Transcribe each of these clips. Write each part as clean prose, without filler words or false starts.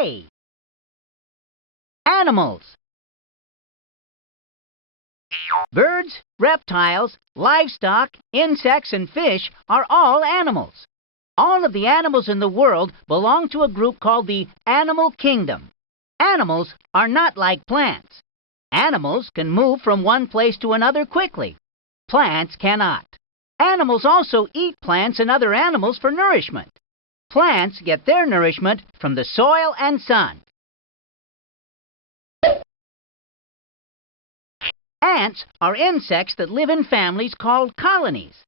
A. Animals. Birds, reptiles, livestock, insects, and fish are all animals. All of the animals in the world belong to a group called the animal kingdom. Animals are not like plants. Animals can move from one place to another quickly. Plants cannot. Animals also eat plants and other animals for nourishment. Plants get their nourishment from the soil and sun. Ants are insects that live in families called colonies.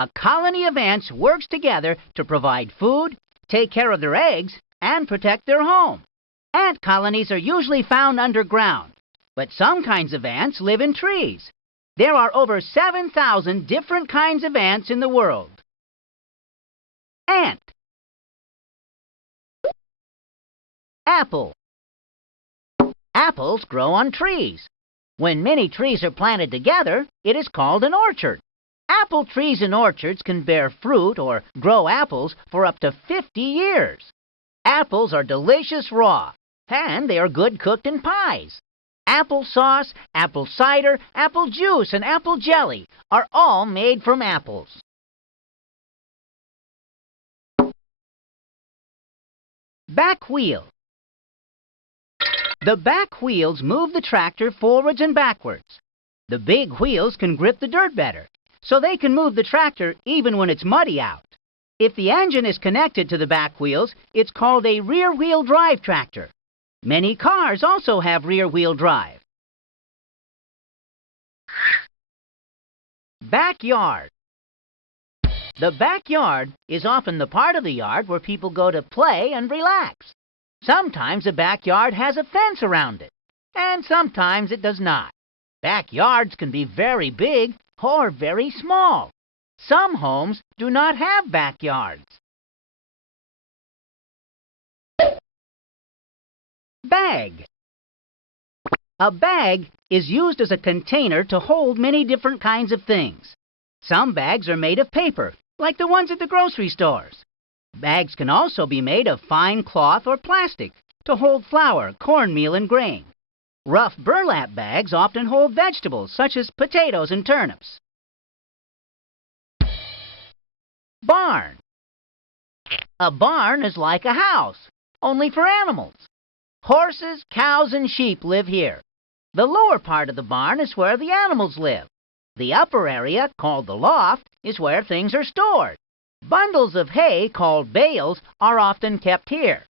A colony of ants works together to provide food, take care of their eggs, and protect their home. Ant colonies are usually found underground, but some kinds of ants live in trees. There are over 7,000 different kinds of ants in the world. Ant. Apple. Apples grow on trees. When many trees are planted together, it is called an orchard. Apple trees and orchards can bear fruit or grow apples for up to 50 years. Apples are delicious raw, and they are good cooked in pies. Apple sauce, apple cider, apple juice, and apple jelly are all made from apples. Back wheel. The back wheels move the tractor forwards and backwards. The big wheels can grip the dirt better, so they can move the tractor even when it's muddy out. If the engine is connected to the back wheels, it's called a rear-wheel drive tractor. Many cars also have rear-wheel drive. Backyard. The backyard is often the part of the yard where people go to play and relax. Sometimes a backyard has a fence around it, and sometimes it does not. Backyards can be very big or very small. Some homes do not have backyards. Bag. A bag is used as a container to hold many different kinds of things. Some bags are made of paper, like the ones at the grocery stores. Bags can also be made of fine cloth or plastic to hold flour, cornmeal, and grain. Rough burlap bags often hold vegetables such as potatoes and turnips. Barn. A barn is like a house, only for animals. Horses, cows, and sheep live here. The lower part of the barn is where the animals live. The upper area, called the loft, is where things are stored. Bundles of hay, called bales, are often kept here.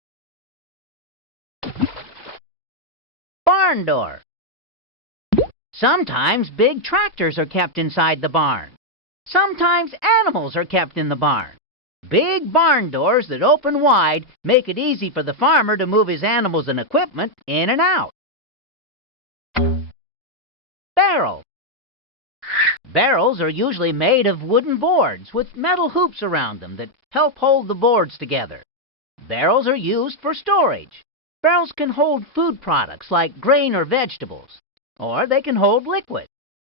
Barn door. Sometimes big tractors are kept inside the barn. Sometimes animals are kept in the barn. Big barn doors that open wide make it easy for the farmer to move his animals and equipment in and out. Barrel. Barrels are usually made of wooden boards with metal hoops around them that help hold the boards together. Barrels are used for storage. Barrels can hold food products like grain or vegetables, or they can hold liquid.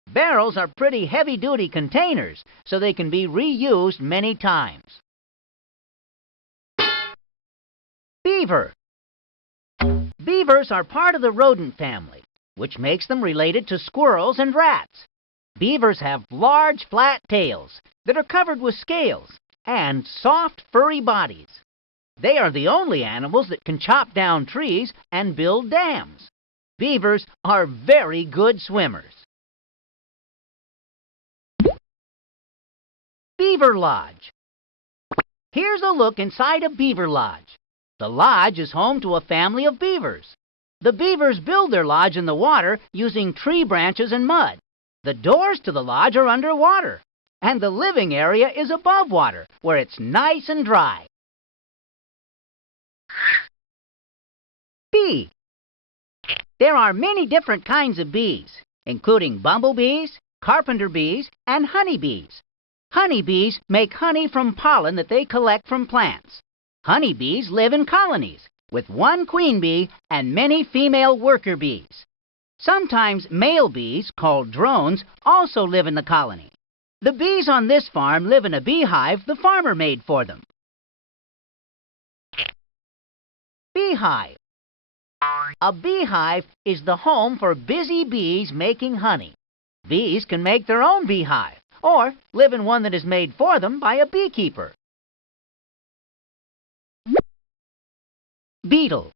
Barrels are pretty heavy-duty containers, so they can be reused many times. Beaver. Beavers are part of the rodent family, which makes them related to squirrels and rats. Beavers have large, flat tails that are covered with scales and soft, furry bodies. They are the only animals that can chop down trees and build dams. Beavers are very good swimmers. Beaver Lodge. Here's a look inside a beaver lodge. The lodge is home to a family of beavers. The beavers build their lodge in the water using tree branches and mud. The doors to the lodge are underwater, and the living area is above water, where it's nice and dry. Bee. There are many different kinds of bees, including bumblebees, carpenter bees, and honeybees. Honeybees make honey from pollen that they collect from plants. Honeybees live in colonies, with one queen bee and many female worker bees. Sometimes male bees, called drones, also live in the colony. The bees on this farm live in a beehive the farmer made for them. Beehive. A beehive is the home for busy bees making honey. Bees can make their own beehive or live in one that is made for them by a beekeeper. Beetle.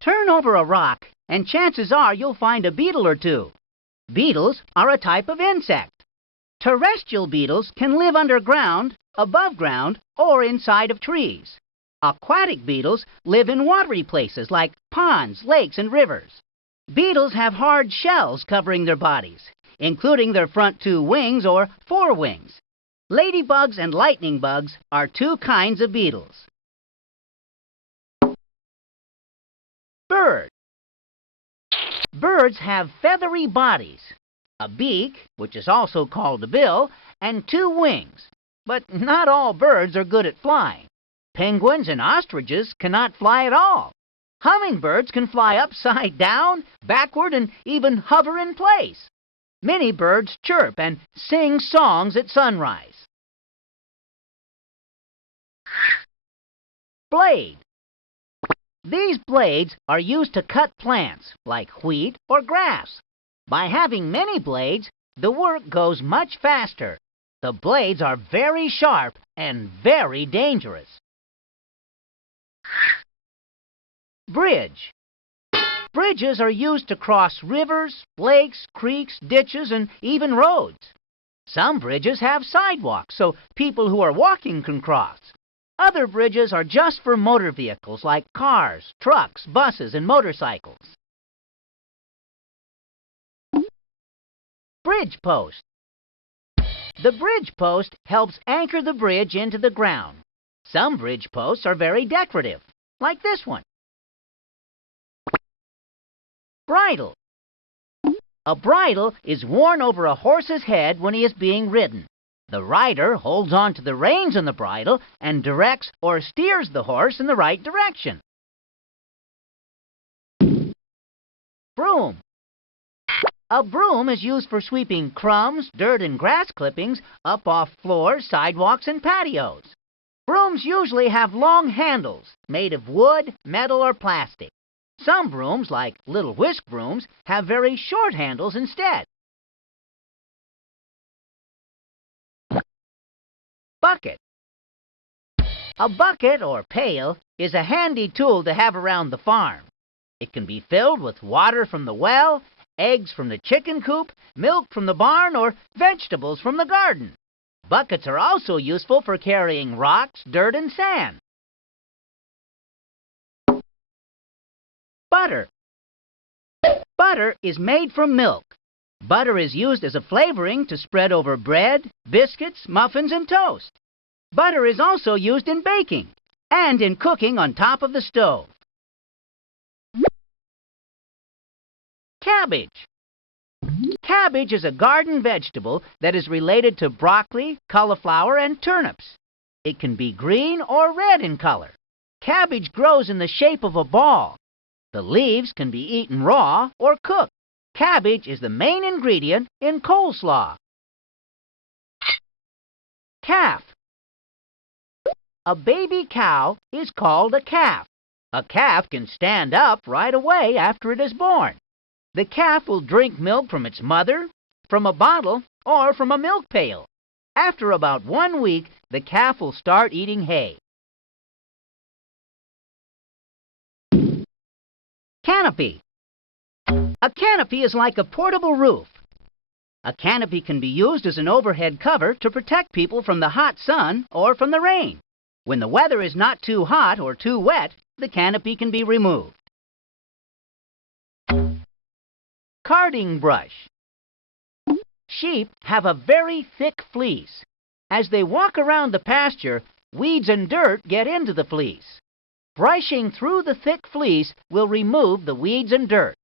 Turn over a rock and chances are you'll find a beetle or two. Beetles are a type of insect. Terrestrial beetles can live underground, above ground, or inside of trees. Aquatic beetles live in watery places like ponds, lakes, and rivers. Beetles have hard shells covering their bodies, including their front two wings or forewings. Ladybugs and lightning bugs are two kinds of beetles. Bird. Birds have feathery bodies, a beak, which is also called a bill, and two wings. But not all birds are good at flying. Penguins and ostriches cannot fly at all. Hummingbirds can fly upside down, backward, and even hover in place. Many birds chirp and sing songs at sunrise. Blade. These blades are used to cut plants, like wheat or grass. By having many blades, the work goes much faster. The blades are very sharp and very dangerous. Bridge. Bridges are used to cross rivers, lakes, creeks, ditches, and even roads. Some bridges have sidewalks so people who are walking can cross. Other bridges are just for motor vehicles like cars, trucks, buses, and motorcycles. Bridge post. The bridge post helps anchor the bridge into the ground. Some bridge posts are very decorative, like this one. Bridle. A bridle is worn over a horse's head when he is being ridden. The rider holds on to the reins on the bridle and directs or steers the horse in the right direction. Broom. A broom is used for sweeping crumbs, dirt, and grass clippings up off floors, sidewalks, and patios. Brooms usually have long handles made of wood, metal, or plastic. Some brooms, like little whisk brooms, have very short handles instead. Bucket. A bucket or pail is a handy tool to have around the farm. It can be filled with water from the well, eggs from the chicken coop, milk from the barn, or vegetables from the garden. Buckets are also useful for carrying rocks, dirt, and sand. Butter. Butter is made from milk. Butter is used as a flavoring to spread over bread, biscuits, muffins, and toast. Butter is also used in baking and in cooking on top of the stove. Cabbage. Cabbage is a garden vegetable that is related to broccoli, cauliflower, and turnips. It can be green or red in color. Cabbage grows in the shape of a ball. The leaves can be eaten raw or cooked. Cabbage is the main ingredient in coleslaw. Calf. A baby cow is called a calf. A calf can stand up right away after it is born. The calf will drink milk from its mother, from a bottle, or from a milk pail. After about 1 week, the calf will start eating hay. Canopy. A canopy is like a portable roof. A canopy can be used as an overhead cover to protect people from the hot sun or from the rain. When the weather is not too hot or too wet, the canopy can be removed. Carding brush. Sheep have a very thick fleece. As they walk around the pasture, weeds and dirt get into the fleece. Brushing through the thick fleece will remove the weeds and dirt.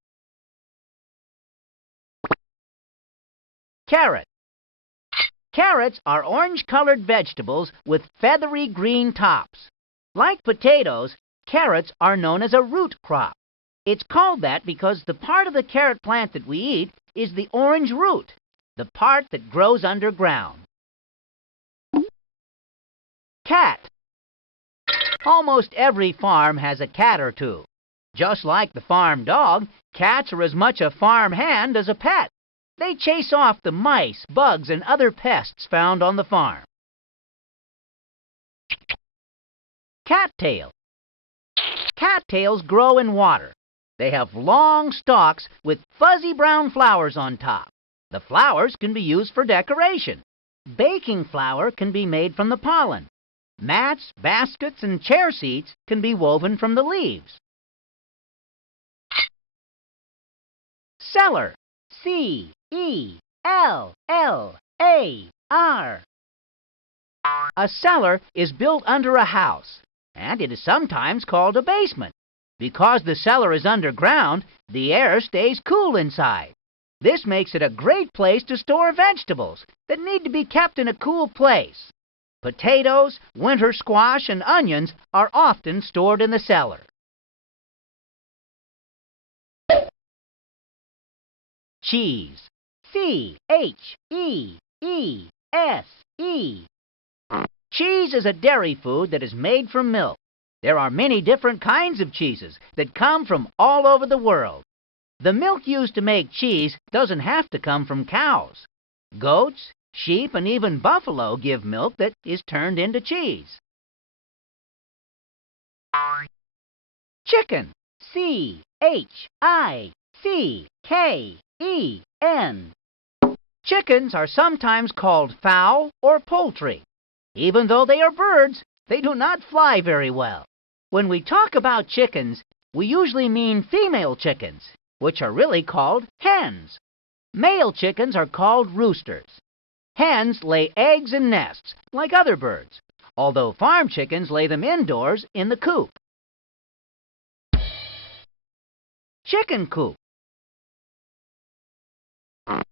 Carrot. Carrots are orange-colored vegetables with feathery green tops. Like potatoes, carrots are known as a root crop. It's called that because the part of the carrot plant that we eat is the orange root, the part that grows underground. Cat. Almost every farm has a cat or two. Just like the farm dog, cats are as much a farm hand as a pet. They chase off the mice, bugs, and other pests found on the farm. Cattail. Cattails grow in water. They have long stalks with fuzzy brown flowers on top. The flowers can be used for decoration. Baking flour can be made from the pollen. Mats, baskets, and chair seats can be woven from the leaves. Cellar. C-E-L-L-A-R. A cellar is built under a house, and it is sometimes called a basement. Because the cellar is underground, the air stays cool inside. This makes it a great place to store vegetables that need to be kept in a cool place. Potatoes, winter squash, and onions are often stored in the cellar. Cheese. C-H-E-E-S-E. Cheese is a dairy food that is made from milk. There are many different kinds of cheeses that come from all over the world. The milk used to make cheese doesn't have to come from cows. Goats, sheep, and even buffalo give milk that is turned into cheese. Chicken. C-H-I-C-K-E-N. Chickens are sometimes called fowl or poultry. Even though they are birds, they do not fly very well. When we talk about chickens, we usually mean female chickens, which are really called hens. Male chickens are called roosters. Hens lay eggs in nests, like other birds, although farm chickens lay them indoors in the coop. Chicken coop.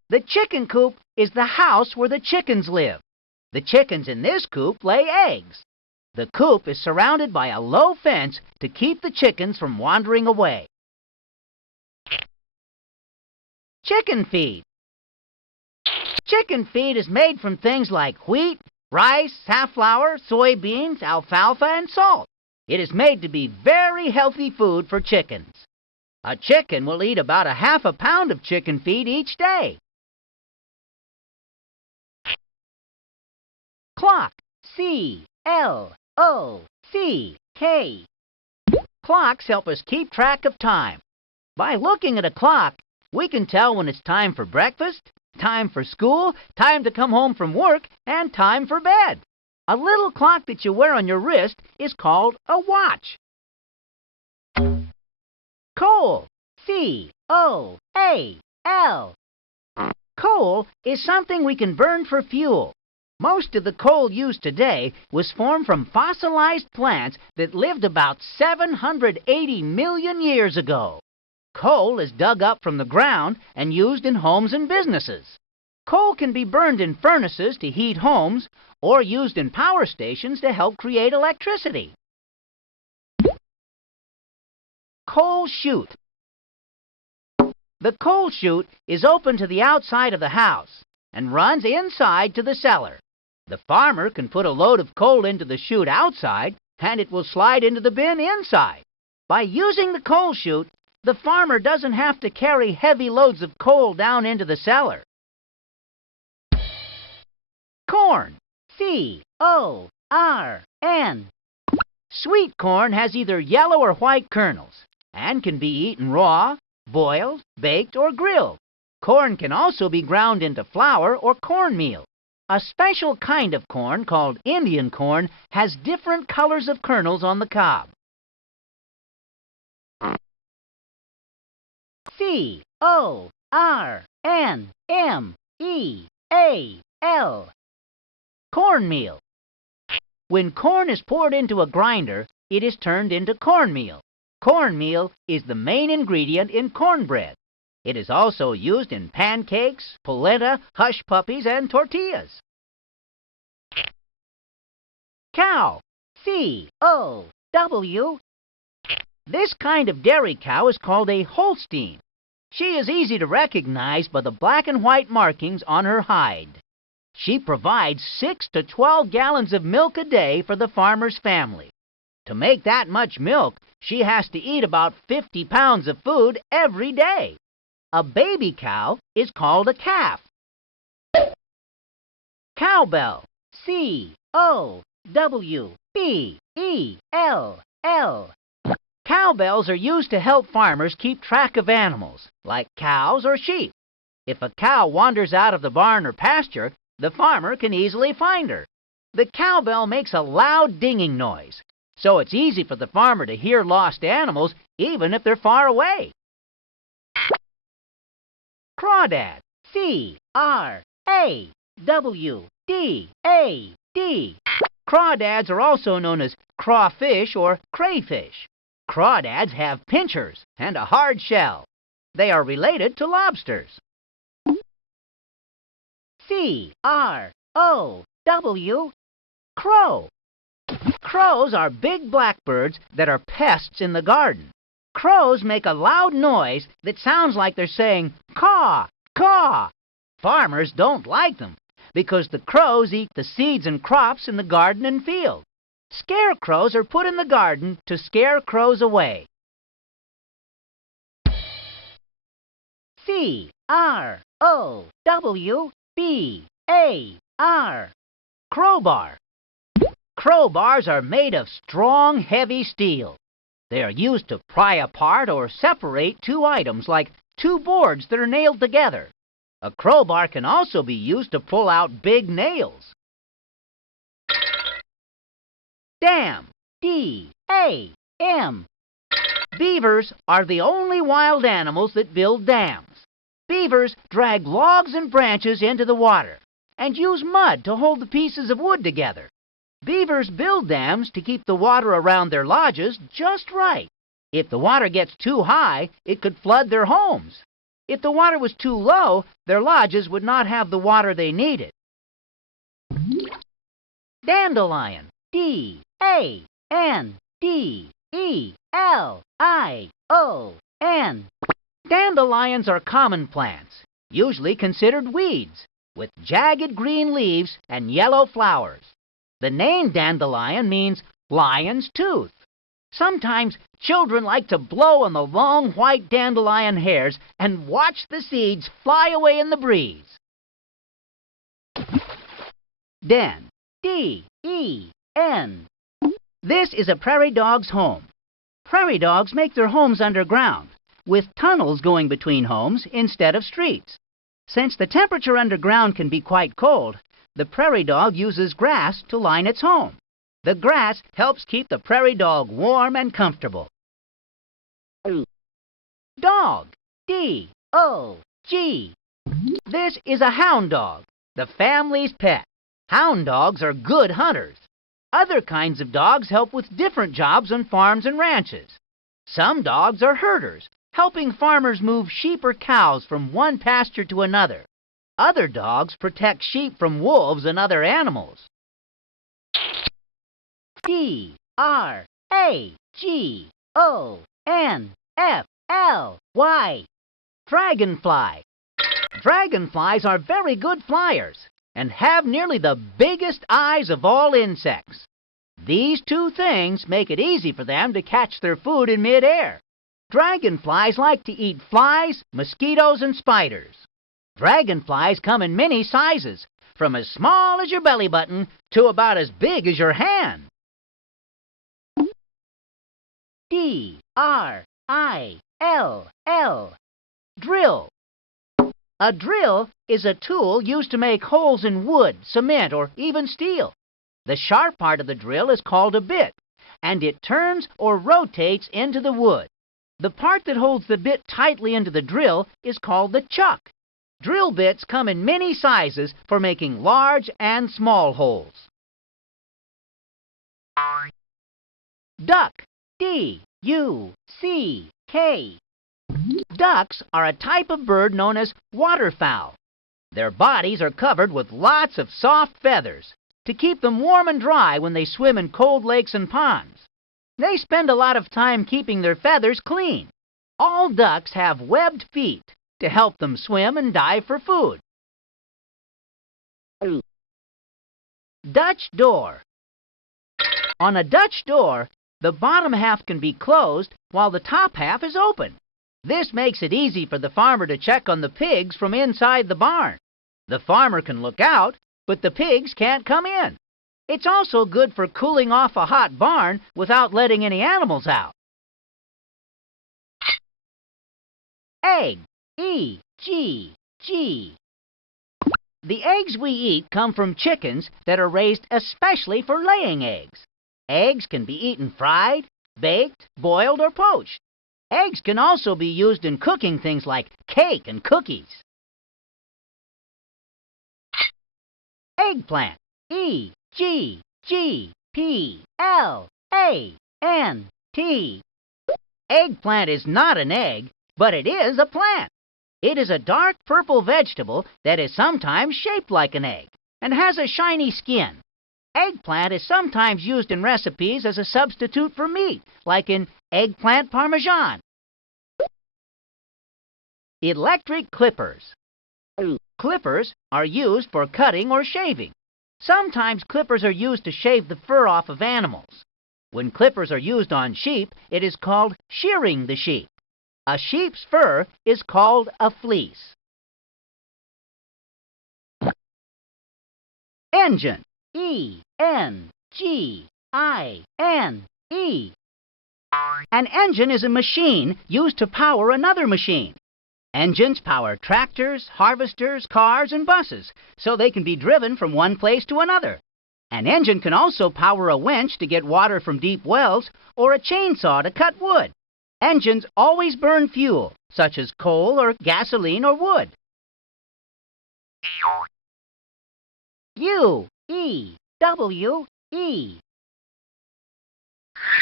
The chicken coop is the house where the chickens live. The chickens in this coop lay eggs. The coop is surrounded by a low fence to keep the chickens from wandering away. Chicken feed. Chicken feed is made from things like wheat, rice, safflower, soybeans, alfalfa, and salt. It is made to be very healthy food for chickens. A chicken will eat about ½ pound of chicken feed each day. Clock. C-L-O-C-K. Clocks help us keep track of time. By looking at a clock, we can tell when it's time for breakfast, time for school, time to come home from work, and time for bed. A little clock that you wear on your wrist is called a watch. Coal. C-O-A-L. Coal is something we can burn for fuel. Most of the coal used today was formed from fossilized plants that lived about 780 million years ago. Coal is dug up from the ground and used in homes and businesses. Coal can be burned in furnaces to heat homes or used in power stations to help create electricity. Coal chute. The coal chute is open to the outside of the house and runs inside to the cellar. The farmer can put a load of coal into the chute outside, and it will slide into the bin inside. By using the coal chute, the farmer doesn't have to carry heavy loads of coal down into the cellar. Corn. C-O-R-N. Sweet corn has either yellow or white kernels and can be eaten raw, boiled, baked, or grilled. Corn can also be ground into flour or cornmeal. A special kind of corn called Indian corn has different colors of kernels on the cob. C-O-R-N-M-E-A-L. Cornmeal. When corn is poured into a grinder, it is turned into cornmeal. Cornmeal is the main ingredient in cornbread. It is also used in pancakes, polenta, hush puppies, and tortillas. Cow. C-O-W. This kind of dairy cow is called a Holstein. She is easy to recognize by the black and white markings on her hide. She provides 6 to 12 gallons of milk a day for the farmer's family. To make that much milk, she has to eat about 50 pounds of food every day. A baby cow is called a calf. Cowbell. C-O-W-B-E-L-L. Cowbells are used to help farmers keep track of animals, like cows or sheep. If a cow wanders out of the barn or pasture, the farmer can easily find her. The cowbell makes a loud dinging noise, so it's easy for the farmer to hear lost animals even if they're far away. Crawdad. C-R-A-W-D-A-D. Crawdads are also known as crawfish or crayfish. Crawdads have pinchers and a hard shell. They are related to lobsters. C-R-O-W. Crow. Crows are big blackbirds that are pests in the garden. Crows make a loud noise that sounds like they're saying, caw, caw. Farmers don't like them because the crows eat the seeds and crops in the garden and field. Scarecrows are put in the garden to scare crows away. C-R-O-W-B-A-R. Crowbar. Crowbars are made of strong, heavy steel. They are used to pry apart or separate two items, like two boards that are nailed together. A crowbar can also be used to pull out big nails. Dam. D-A-M. Beavers are the only wild animals that build dams. Beavers drag logs and branches into the water and use mud to hold the pieces of wood together. Beavers build dams to keep the water around their lodges just right. If the water gets too high, it could flood their homes. If the water was too low, their lodges would not have the water they needed. Dandelion. D-A-N-D-E-L-I-O-N. Dandelions are common plants, usually considered weeds, with jagged green leaves and yellow flowers. The name dandelion means lion's tooth. Sometimes children like to blow on the long white dandelion hairs and watch the seeds fly away in the breeze. Den. D-E-N. This is a prairie dog's home. Prairie dogs make their homes underground, with tunnels going between homes instead of streets. Since the temperature underground can be quite cold, the prairie dog uses grass to line its home. The grass helps keep the prairie dog warm and comfortable. Dog. D-O-G. This is a hound dog, the family's pet. Hound dogs are good hunters. Other kinds of dogs help with different jobs on farms and ranches. Some dogs are herders, helping farmers move sheep or cows from one pasture to another. Other dogs protect sheep from wolves and other animals. D-R-A-G-O-N-F-L-Y. Dragonfly. Dragonflies are very good flyers and have nearly the biggest eyes of all insects. These two things make it easy for them to catch their food in midair. Dragonflies like to eat flies, mosquitoes, and spiders. Dragonflies come in many sizes, from as small as your belly button to about as big as your hand. D-R-I-L-L. Drill. A drill is a tool used to make holes in wood, cement, or even steel. The sharp part of the drill is called a bit, and it turns or rotates into the wood. The part that holds the bit tightly into the drill is called the chuck. Drill bits come in many sizes for making large and small holes. Duck. D-U-C-K. Ducks are a type of bird known as waterfowl. Their bodies are covered with lots of soft feathers to keep them warm and dry when they swim in cold lakes and ponds. They spend a lot of time keeping their feathers clean. All ducks have webbed feet to help them swim and dive for food. Dutch door. On a Dutch door, the bottom half can be closed while the top half is open. This makes it easy for the farmer to check on the pigs from inside the barn. The farmer can look out, but the pigs can't come in. It's also good for cooling off a hot barn without letting any animals out. Egg. E-G-G. The eggs we eat come from chickens that are raised especially for laying eggs. Eggs can be eaten fried, baked, boiled, or poached. Eggs can also be used in cooking things like cake and cookies. Eggplant. E-G-G-P-L-A-N-T. Eggplant is not an egg, but it is a plant. It is a dark purple vegetable that is sometimes shaped like an egg and has a shiny skin. Eggplant is sometimes used in recipes as a substitute for meat, like in eggplant parmesan. Electric clippers. Clippers are used for cutting or shaving. Sometimes clippers are used to shave the fur off of animals. When clippers are used on sheep, it is called shearing the sheep. A sheep's fur is called a fleece. Engine. E-N-G-I-N-E. An engine is a machine used to power another machine. Engines power tractors, harvesters, cars, and buses, so they can be driven from one place to another. An engine can also power a winch to get water from deep wells or a chainsaw to cut wood. Engines always burn fuel, such as coal or gasoline or wood. U-E-W-E.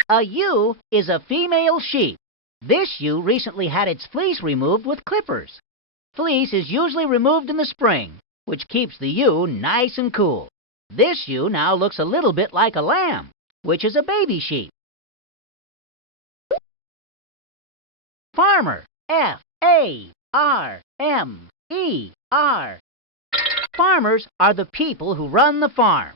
A ewe is a female sheep. This ewe recently had its fleece removed with clippers. Fleece is usually removed in the spring, which keeps the ewe nice and cool. This ewe now looks a little bit like a lamb, which is a baby sheep. Farmer. F-A-R-M-E-R. Farmers are the people who run the farm.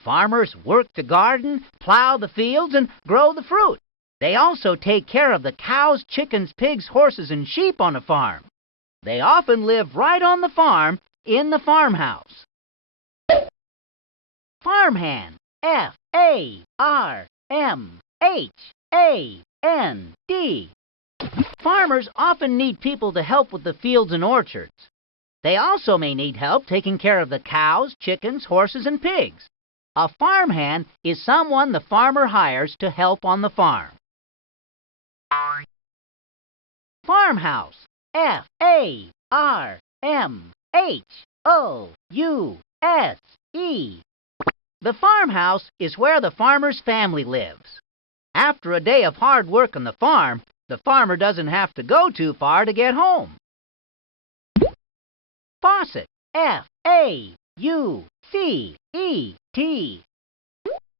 Farmers work to garden, plow the fields, and grow the fruit. They also take care of the cows, chickens, pigs, horses, and sheep on a farm. They often live right on the farm in the farmhouse. Farmhand. F-A-R-M-H-A-N-D. Farmers often need people to help with the fields and orchards. They also may need help taking care of the cows, chickens, horses, and pigs. A farmhand is someone the farmer hires to help on the farm. Farmhouse. F-A-R-M-H-O-U-S-E. The farmhouse is where the farmer's family lives. After a day of hard work on the farm, the farmer doesn't have to go too far to get home. Faucet. F-A-U-C-E-T.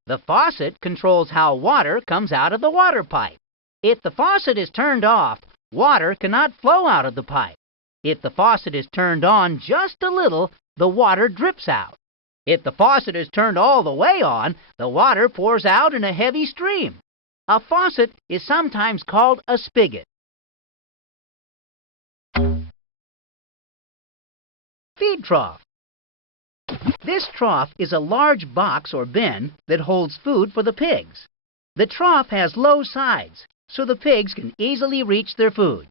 The faucet controls how water comes out of the water pipe. If the faucet is turned off, water cannot flow out of the pipe. If the faucet is turned on just a little, the water drips out. If the faucet is turned all the way on, the water pours out in a heavy stream. A faucet is sometimes called a spigot. Feed trough. This trough is a large box or bin that holds food for the pigs. The trough has low sides, so the pigs can easily reach their food.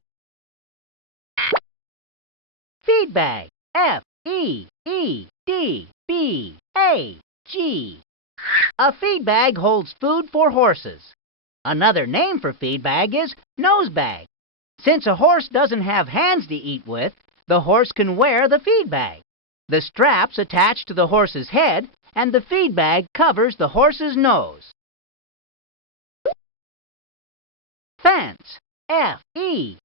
Feed bag. F-E-E-D-B-A-G. A feed bag holds food for horses. Another name for feed bag is nose bag. Since a horse doesn't have hands to eat with, the horse can wear the feed bag. The straps attach to the horse's head, and the feed bag covers the horse's nose. Fence. F-E-N-C-E.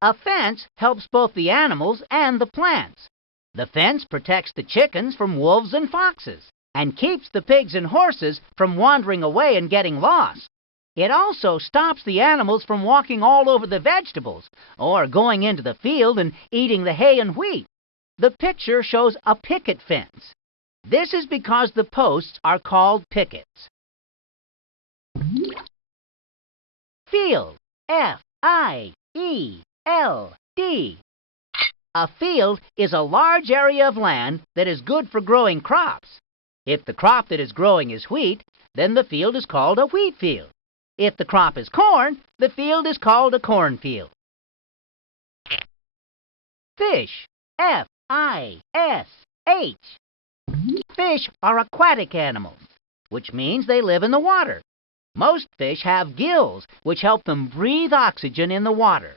A fence helps both the animals and the plants. The fence protects the chickens from wolves and foxes, and keeps the pigs and horses from wandering away and getting lost. It also stops the animals from walking all over the vegetables or going into the field and eating the hay and wheat. The picture shows a picket fence. This is because the posts are called pickets. Field. F-I-E-L-D. A field is a large area of land that is good for growing crops. If the crop that is growing is wheat, then the field is called a wheat field. If the crop is corn, the field is called a cornfield. Fish. F-I-S-H. Fish are aquatic animals, which means they live in the water. Most fish have gills, which help them breathe oxygen in the water.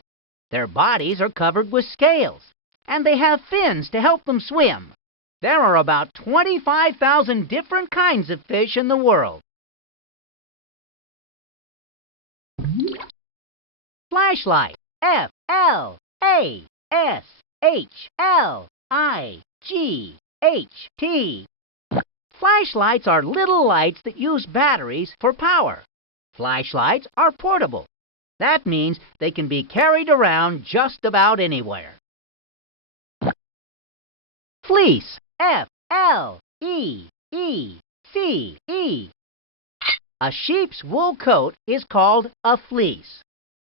Their bodies are covered with scales, and they have fins to help them swim. There are about 25,000 different kinds of fish in the world. Flashlight. F-L-A-S-H-L-I-G-H-T. Flashlights are little lights that use batteries for power. Flashlights are portable. That means they can be carried around just about anywhere. Fleece. F-L-E-E-C-E. A sheep's wool coat is called a fleece.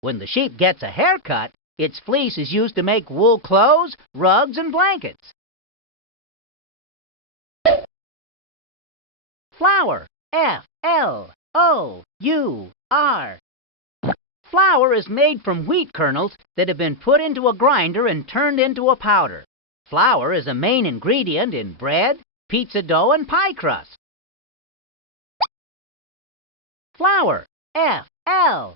When the sheep gets a haircut, its fleece is used to make wool clothes, rugs, and blankets. Flour. F-L-O-U-R. Flour is made from wheat kernels that have been put into a grinder and turned into a powder. Flour is a main ingredient in bread, pizza dough, and pie crust. Flour. F-L-O-W-E-R.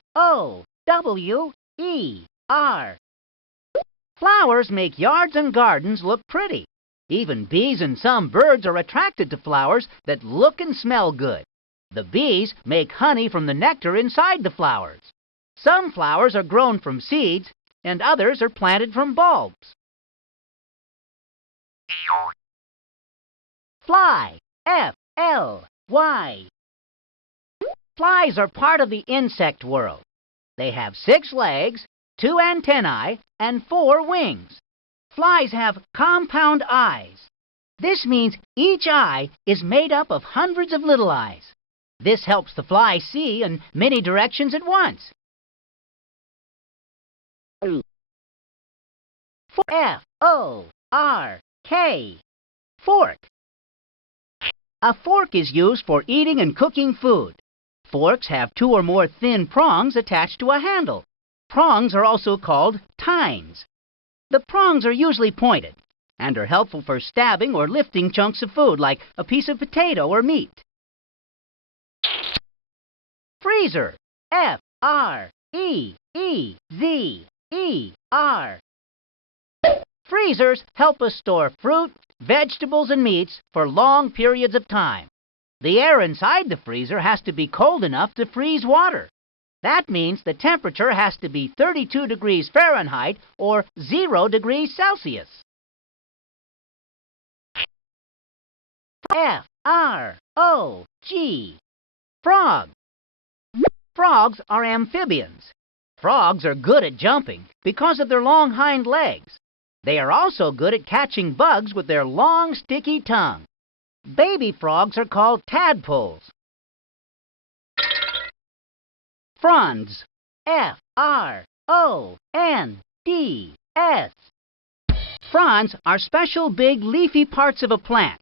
Flowers make yards and gardens look pretty. Even bees and some birds are attracted to flowers that look and smell good. The bees make honey from the nectar inside the flowers. Some flowers are grown from seeds, and others are planted from bulbs. Fly. F-L-Y. Flies are part of the insect world. They have 6 legs, 2 antennae, and 4 wings. Flies have compound eyes. This means each eye is made up of hundreds of little eyes. This helps the fly see in many directions at once. F-O-R-K. Fork. A fork is used for eating and cooking food. Forks have 2 or more thin prongs attached to a handle. Prongs are also called tines. The prongs are usually pointed and are helpful for stabbing or lifting chunks of food like a piece of potato or meat. Freezer. F-R-E-E-Z-E-R. Freezers help us store fruit, vegetables, and meats for long periods of time. The air inside the freezer has to be cold enough to freeze water. That means the temperature has to be 32 degrees Fahrenheit or 0 degrees Celsius. F-R-O-G. Frog. Frogs are amphibians. Frogs are good at jumping because of their long hind legs. They are also good at catching bugs with their long, sticky tongue. Baby frogs are called tadpoles. Fronds. F-R-O-N-D-S. Fronds are special big leafy parts of a plant.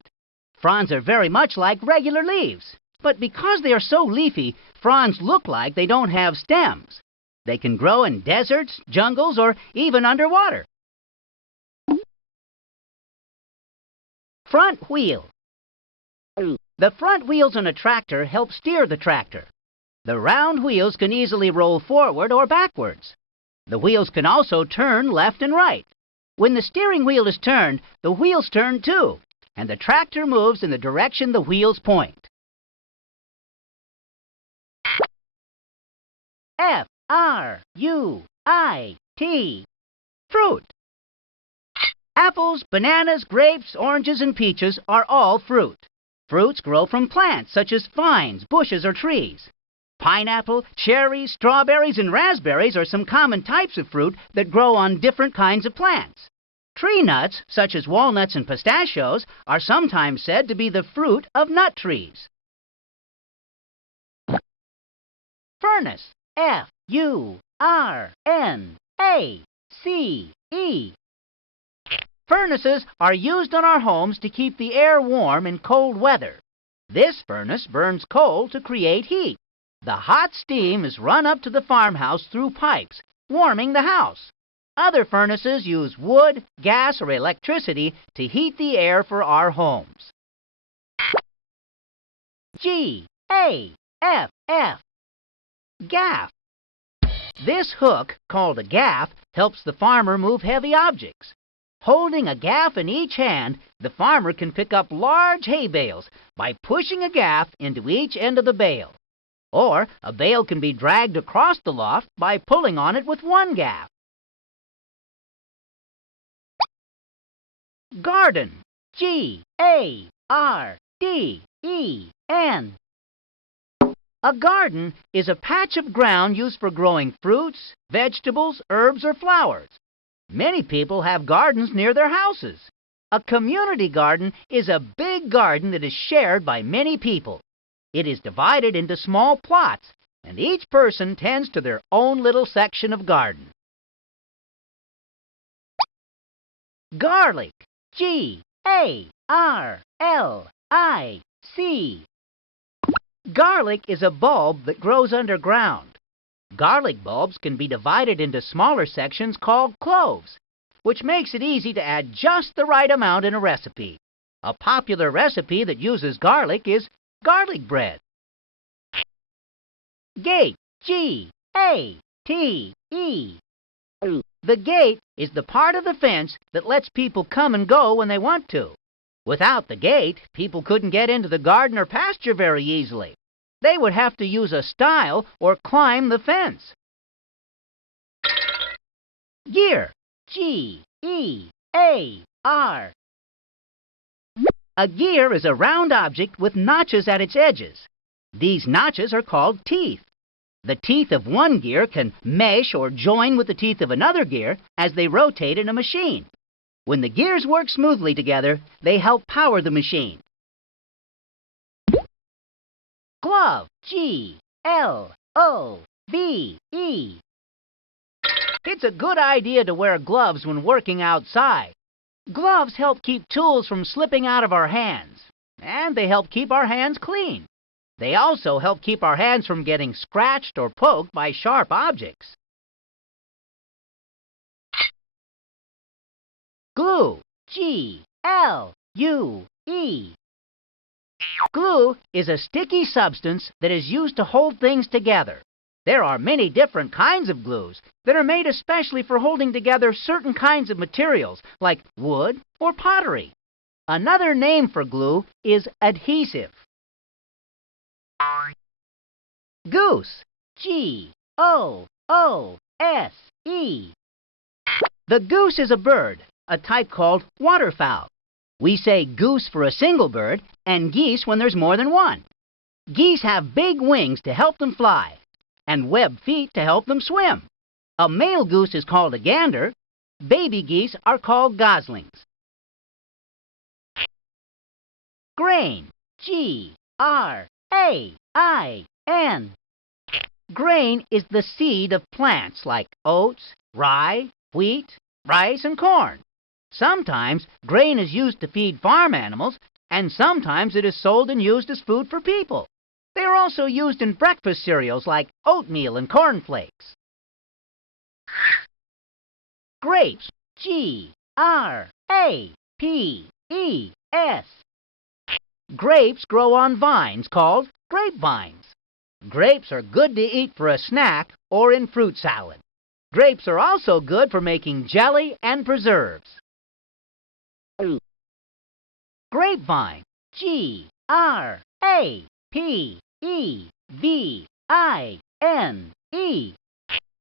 Fronds are very much like regular leaves, but because they are so leafy, fronds look like they don't have stems. They can grow in deserts, jungles, or even underwater. Front wheel. The front wheels on a tractor help steer the tractor. The round wheels can easily roll forward or backwards. The wheels can also turn left and right. When the steering wheel is turned, the wheels turn too, and the tractor moves in the direction the wheels point. F-R-U-I-T. Fruit. Apples, bananas, grapes, oranges, and peaches are all fruit. Fruits grow from plants such as vines, bushes, or trees. Pineapple, cherries, strawberries, and raspberries are some common types of fruit that grow on different kinds of plants. Tree nuts, such as walnuts and pistachios, are sometimes said to be the fruit of nut trees. Furnace. F-U-R-N-A-C-E. Furnaces are used in our homes to keep the air warm in cold weather. This furnace burns coal to create heat. The hot steam is run up to the farmhouse through pipes, warming the house. Other furnaces use wood, gas, or electricity to heat the air for our homes. G-A-F-F. Gaff. This hook, called a gaff, helps the farmer move heavy objects. Holding a gaff in each hand, the farmer can pick up large hay bales by pushing a gaff into each end of the bale. Or a bale can be dragged across the loft by pulling on it with one gaff. Garden. G-A-R-D-E-N. A garden is a patch of ground used for growing fruits, vegetables, herbs, or flowers. Many people have gardens near their houses. A community garden is a big garden that is shared by many people. It is divided into small plots, and each person tends to their own little section of garden. Garlic. G-A-R-L-I-C. Garlic is a bulb that grows underground. Garlic bulbs can be divided into smaller sections called cloves, which makes it easy to add just the right amount in a recipe. A popular recipe that uses garlic is garlic bread. Gate. G-A-T-E. The gate is the part of the fence that lets people come and go when they want to. Without the gate, people couldn't get into the garden or pasture very easily. They would have to use a stile or climb the fence. Gear. G-E-A-R. A gear is a round object with notches at its edges. These notches are called teeth. The teeth of one gear can mesh or join with the teeth of another gear as they rotate in a machine. When the gears work smoothly together, they help power the machine. Glove. G-L-O-V-E. It's a good idea to wear gloves when working outside. Gloves help keep tools from slipping out of our hands, and they help keep our hands clean. They also help keep our hands from getting scratched or poked by sharp objects. Glue. G-L-U-E. Glue is a sticky substance that is used to hold things together. There are many different kinds of glues that are made especially for holding together certain kinds of materials, like wood or pottery. Another name for glue is adhesive. Goose. G-O-O-S-E. The goose is a bird, a type called waterfowl. We say goose for a single bird and geese when there's more than one. Geese have big wings to help them fly and webbed feet to help them swim. A male goose is called a gander. Baby geese are called goslings. Grain. G-R-A-I-N. Grain is the seed of plants like oats, rye, wheat, rice, and corn. Sometimes grain is used to feed farm animals, and sometimes it is sold and used as food for people. They are also used in breakfast cereals like oatmeal and cornflakes. Grapes. G-R-A-P-E-S. Grapes grow on vines called grapevines. Grapes are good to eat for a snack or in fruit salad. Grapes are also good for making jelly and preserves. Grapevine. G-R-A-P-E-V-I-N-E.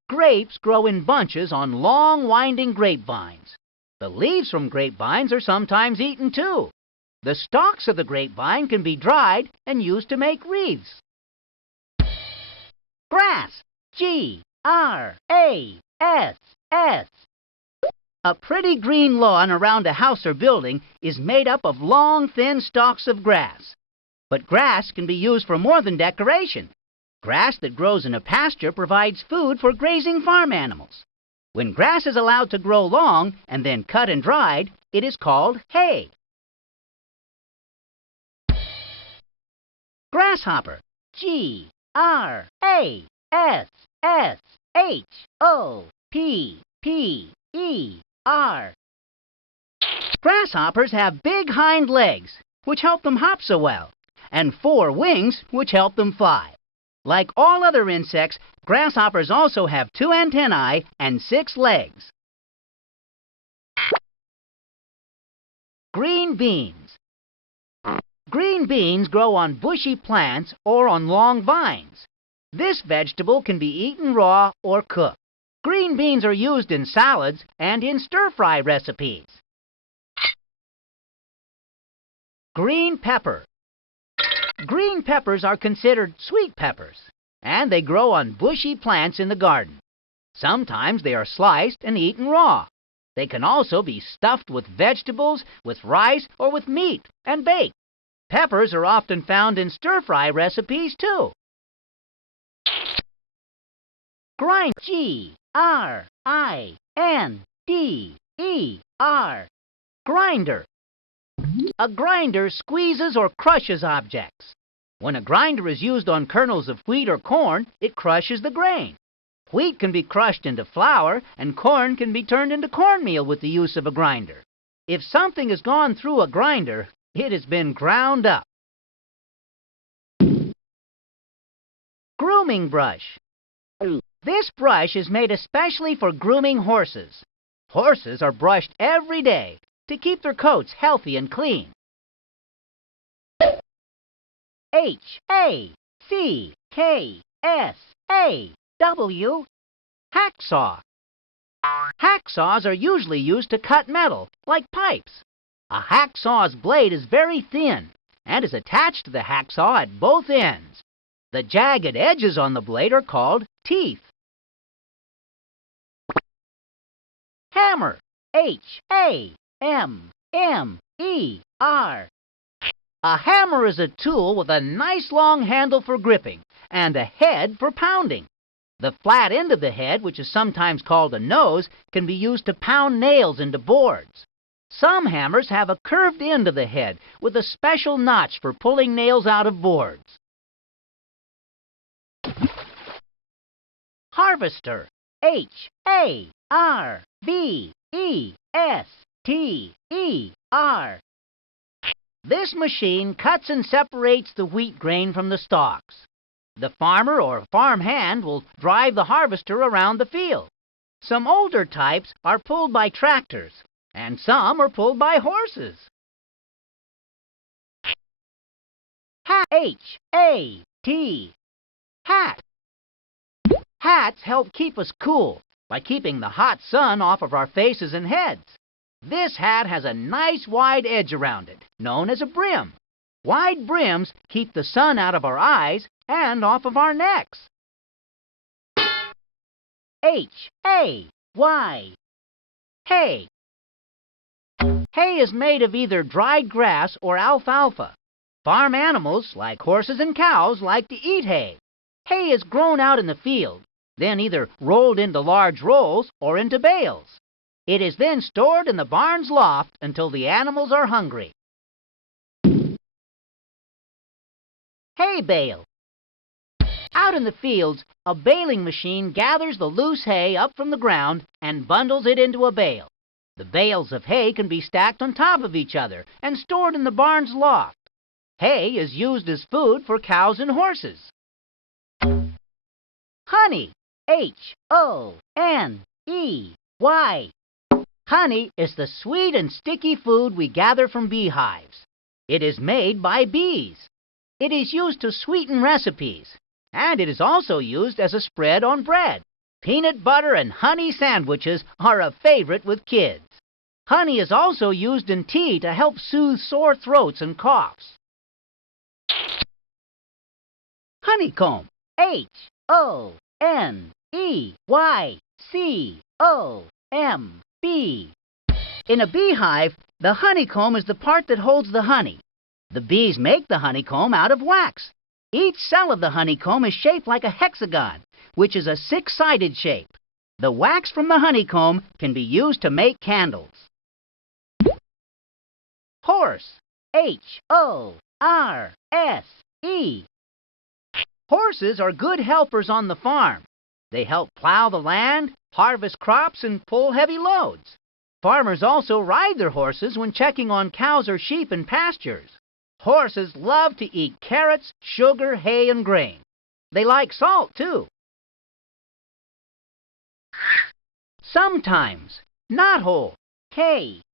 Grapes grow in bunches on long, winding grapevines. The leaves from grapevines are sometimes eaten too. The stalks of the grapevine can be dried and used to make wreaths. Grass. G-R-A-S-S. A pretty green lawn around a house or building is made up of long, thin stalks of grass. But grass can be used for more than decoration. Grass that grows in a pasture provides food for grazing farm animals. When grass is allowed to grow long and then cut and dried, it is called hay. Grasshopper. Grasshopper. Grasshoppers have big hind legs, which help them hop so well, and 4 wings, which help them fly. Like all other insects, grasshoppers also have 2 antennae and 6 legs. Green beans. Green beans grow on bushy plants or on long vines. This vegetable can be eaten raw or cooked. Green beans are used in salads and in stir-fry recipes. Green pepper. Green peppers are considered sweet peppers, and they grow on bushy plants in the garden. Sometimes they are sliced and eaten raw. They can also be stuffed with vegetables, with rice, or with meat and baked. Peppers are often found in stir-fry recipes too. Grind. Grinder. Grinder. A grinder squeezes or crushes objects. When a grinder is used on kernels of wheat or corn, it crushes the grain. Wheat can be crushed into flour, and corn can be turned into cornmeal with the use of a grinder. If something has gone through a grinder, it has been ground up. Grooming brush. This brush is made especially for grooming horses. Horses are brushed every day to keep their coats healthy and clean. Hacksaw. Hacksaw. Hacksaws are usually used to cut metal, like pipes. A hacksaw's blade is very thin and is attached to the hacksaw at both ends. The jagged edges on the blade are called teeth. Hammer. Hammer. A hammer is a tool with a nice long handle for gripping and a head for pounding. The flat end of the head, which is sometimes called a nose, can be used to pound nails into boards. Some hammers have a curved end of the head with a special notch for pulling nails out of boards. Harvester. Harvester. This machine cuts and separates the wheat grain from the stalks. The farmer or farmhand will drive the harvester around the field. Some older types are pulled by tractors, and some are pulled by horses. Hat. Hat. Hats help keep us cool by keeping the hot sun off of our faces and heads. This hat has a nice wide edge around it, known as a brim. Wide brims keep the sun out of our eyes and off of our necks. Hay. Hay. Hay is made of either dried grass or alfalfa. Farm animals, like horses and cows, like to eat hay. Hay is grown out in the field, then either rolled into large rolls or into bales. It is then stored in the barn's loft until the animals are hungry. Hay bale. Out in the fields, a baling machine gathers the loose hay up from the ground and bundles it into a bale. The bales of hay can be stacked on top of each other and stored in the barn's loft. Hay is used as food for cows and horses. Honey. Honey. Honey is the sweet and sticky food we gather from beehives. It is made by bees. It is used to sweeten recipes, and it is also used as a spread on bread. Peanut butter and honey sandwiches are a favorite with kids. Honey is also used in tea to help soothe sore throats and coughs. Honeycomb. Honeycomb. bee. In a beehive, the honeycomb is the part that holds the honey. The bees make the honeycomb out of wax. Each cell of the honeycomb is shaped like a hexagon, which is a six-sided shape. The wax from the honeycomb can be used to make candles. Horse. H-O-R-S-E. Horses are good helpers on the farm. They help plow the land, harvest crops, and pull heavy loads. Farmers also ride their horses when checking on cows or sheep in pastures. Horses love to eat carrots, sugar, hay, and grain. They like salt, too. Sometimes. Knothole. K-N-O-T-H-O-L-E.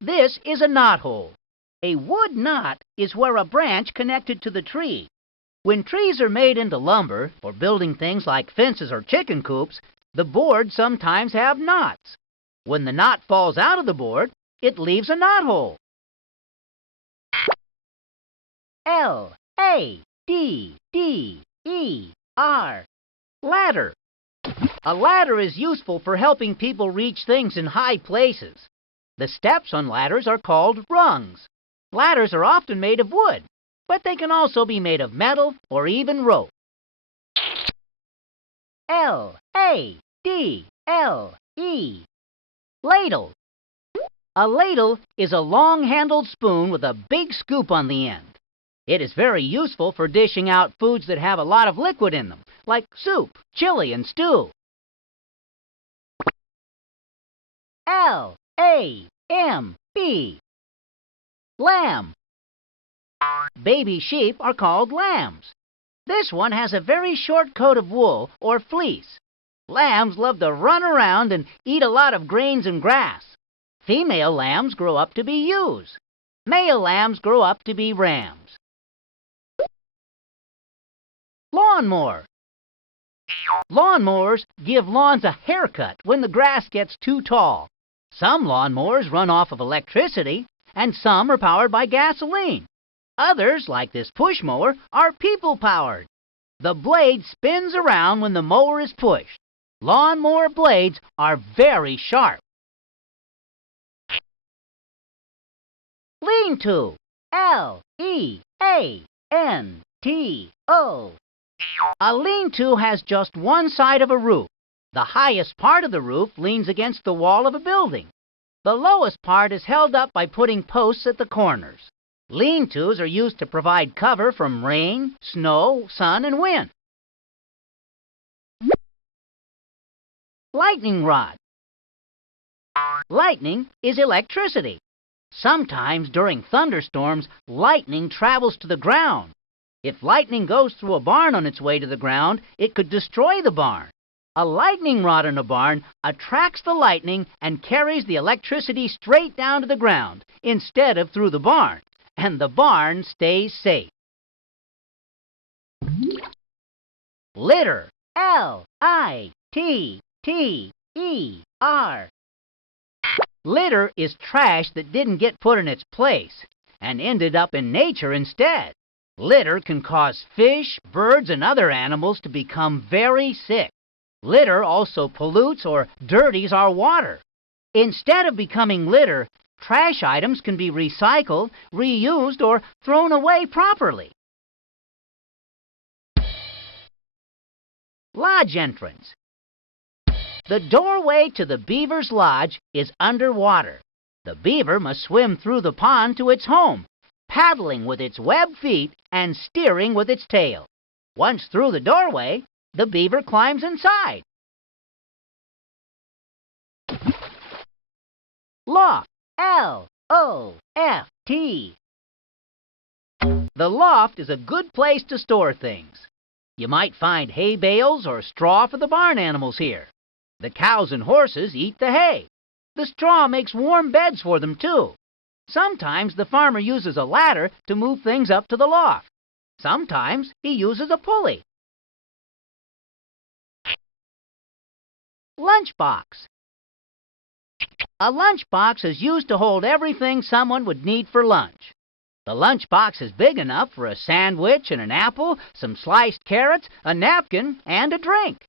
This is a knothole. A wood knot is where a branch connected to the tree. When trees are made into lumber for building things like fences or chicken coops, the boards sometimes have knots. When the knot falls out of the board, it leaves a knothole. L-A-D-D-E-R. Ladder. A ladder is useful for helping people reach things in high places. The steps on ladders are called rungs. Ladders are often made of wood, but they can also be made of metal or even rope. L-A-D-L-E. Ladle. A ladle is a long-handled spoon with a big scoop on the end. It is very useful for dishing out foods that have a lot of liquid in them, like soup, chili, and stew. L-A-M-B. Lamb. Baby sheep are called lambs. This one has a very short coat of wool or fleece. Lambs love to run around and eat a lot of grains and grass. Female lambs grow up to be ewes. Male lambs grow up to be rams. Lawnmower. Lawnmowers give lawns a haircut when the grass gets too tall. Some lawnmowers run off of electricity, and some are powered by gasoline. Others, like this push mower, are people-powered. The blade spins around when the mower is pushed. Lawnmower blades are very sharp. Lean-to. L-E-A-N-T-O. A lean-to has just one side of a roof. The highest part of the roof leans against the wall of a building. The lowest part is held up by putting posts at the corners. Lean-tos are used to provide cover from rain, snow, sun, and wind. Lightning rod. Lightning is electricity. Sometimes during thunderstorms, lightning travels to the ground. If lightning goes through a barn on its way to the ground, it could destroy the barn. A lightning rod in a barn attracts the lightning and carries the electricity straight down to the ground instead of through the barn, and the barn stays safe. Litter. L-I-T-T-E-R. Litter is trash that didn't get put in its place and ended up in nature instead. Litter can cause fish, birds, and other animals to become very sick. Litter also pollutes or dirties our water. Instead of becoming litter, trash items can be recycled, reused, or thrown away properly. Lodge entrance. The doorway to the beaver's lodge is underwater. The beaver must swim through the pond to its home, paddling with its webbed feet and steering with its tail. Once through the doorway, the beaver climbs inside. Loft. L-O-F-T. The loft is a good place to store things. You might find hay bales or straw for the barn animals here. The cows and horses eat the hay. The straw makes warm beds for them, too. Sometimes the farmer uses a ladder to move things up to the loft. Sometimes he uses a pulley. Lunchbox. A lunchbox is used to hold everything someone would need for lunch. The lunch box is big enough for a sandwich and an apple, some sliced carrots, a napkin, and a drink.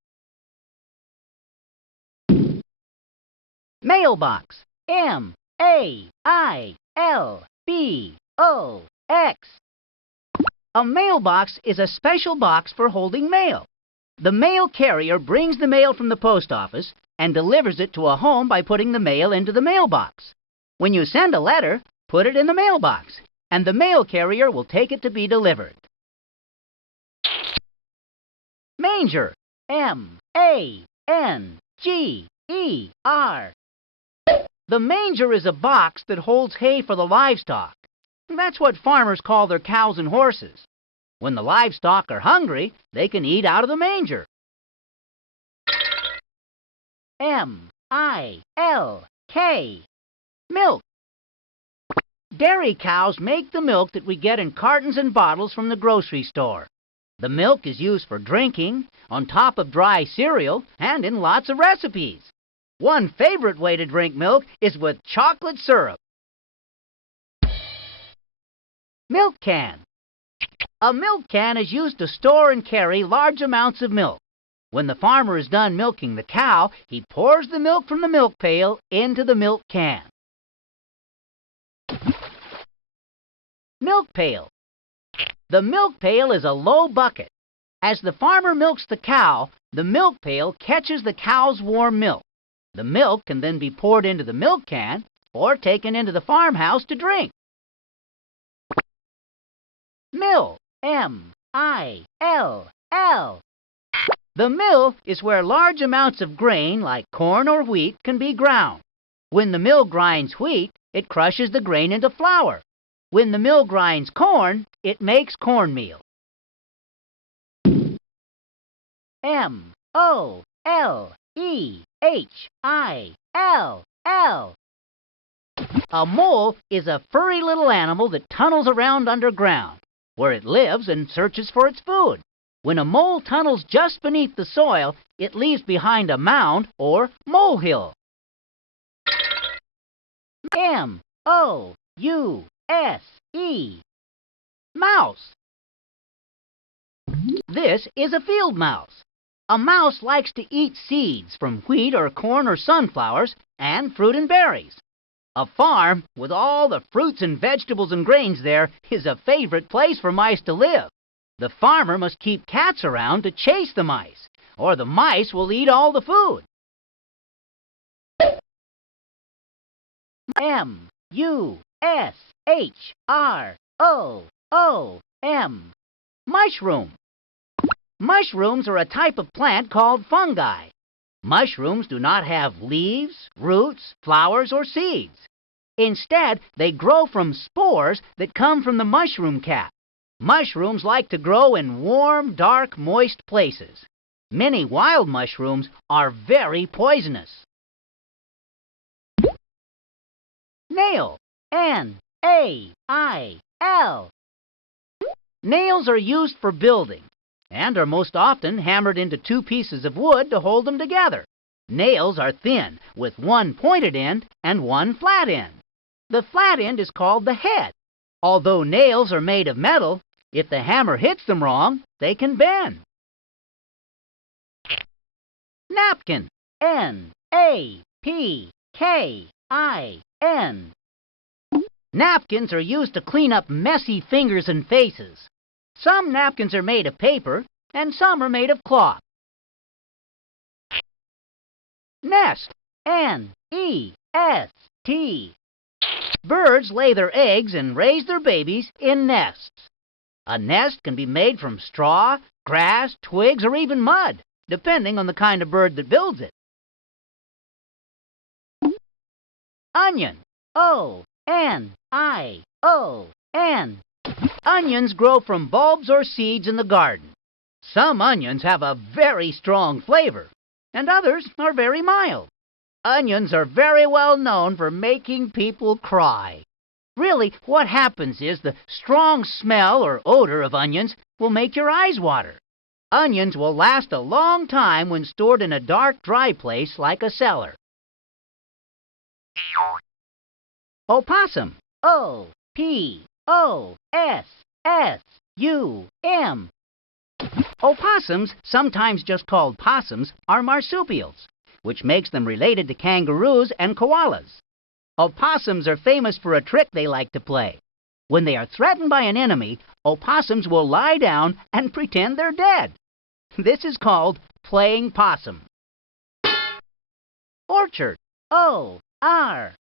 Mailbox. M-A-I-L-B-O-X. A mailbox is a special box for holding mail. The mail carrier brings the mail from the post office and delivers it to a home by putting the mail into the mailbox. When you send a letter, put it in the mailbox, and the mail carrier will take it to be delivered. Manger. M-A-N-G-E-R. The manger is a box that holds hay for the livestock. That's what farmers call their cows and horses. When the livestock are hungry, they can eat out of the manger. M-I-L-K. Milk. Dairy cows make the milk that we get in cartons and bottles from the grocery store. The milk is used for drinking, on top of dry cereal, and in lots of recipes. One favorite way to drink milk is with chocolate syrup. Milk can. A milk can is used to store and carry large amounts of milk. When the farmer is done milking the cow, he pours the milk from the milk pail into the milk can. Milk pail. The milk pail is a low bucket. As the farmer milks the cow, the milk pail catches the cow's warm milk. The milk can then be poured into the milk can or taken into the farmhouse to drink. Mill. M-I-L-L. The mill is where large amounts of grain, like corn or wheat, can be ground. When the mill grinds wheat, it crushes the grain into flour. When the mill grinds corn, it makes cornmeal. M-O-L-E-H-I-L-L. A mole is a furry little animal that tunnels around underground, where it lives and searches for its food. When a mole tunnels just beneath the soil, it leaves behind a mound or molehill. M-O-U-S-E. Mouse. This is a field mouse. A mouse likes to eat seeds from wheat or corn or sunflowers and fruit and berries. A farm with all the fruits and vegetables and grains there is a favorite place for mice to live. The farmer must keep cats around to chase the mice, or the mice will eat all the food. M-U-S-H-R-O-O-M. Mushroom. Mushrooms are a type of plant called fungi. Mushrooms do not have leaves, roots, flowers, or seeds. Instead, they grow from spores that come from the mushroom cap. Mushrooms like to grow in warm, dark, moist places. Many wild mushrooms are very poisonous. Nail. N-A-I-L. Nails are used for building and are most often hammered into two pieces of wood to hold them together. Nails are thin, with one pointed end and one flat end. The flat end is called the head. Although nails are made of metal, if the hammer hits them wrong, they can bend. Napkin. N-A-P-K-I-N. Napkins are used to clean up messy fingers and faces. Some napkins are made of paper, and some are made of cloth. Nest. N-E-S-T. Birds lay their eggs and raise their babies in nests. A nest can be made from straw, grass, twigs, or even mud, depending on the kind of bird that builds it. Onion. O-N-I-O-N. Onions grow from bulbs or seeds in the garden. Some onions have a very strong flavor, and others are very mild. Onions are very well known for making people cry. Really, what happens is the strong smell or odor of onions will make your eyes water. Onions will last a long time when stored in a dark, dry place like a cellar. Opossum. O-P Opossum. Opossums, sometimes just called possums, are marsupials, which makes them related to kangaroos and koalas. Opossums are famous for a trick they like to play. When they are threatened by an enemy, opossums will lie down and pretend they're dead. This is called playing possum. Orchard. Orchard.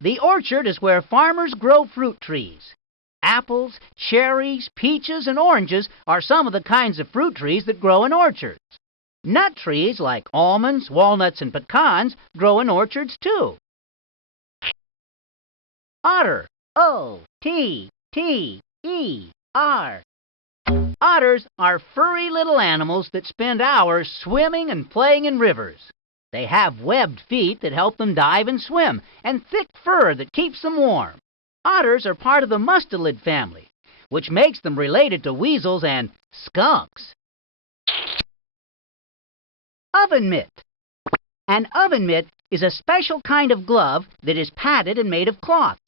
The orchard is where farmers grow fruit trees. Apples, cherries, peaches, and oranges are some of the kinds of fruit trees that grow in orchards. Nut trees like almonds, walnuts, and pecans grow in orchards too. Otter. O-T-T-E-R. Otters are furry little animals that spend hours swimming and playing in rivers. They have webbed feet that help them dive and swim, and thick fur that keeps them warm. Otters are part of the mustelid family, which makes them related to weasels and skunks. Oven mitt. An oven mitt is a special kind of glove that is padded and made of cloth.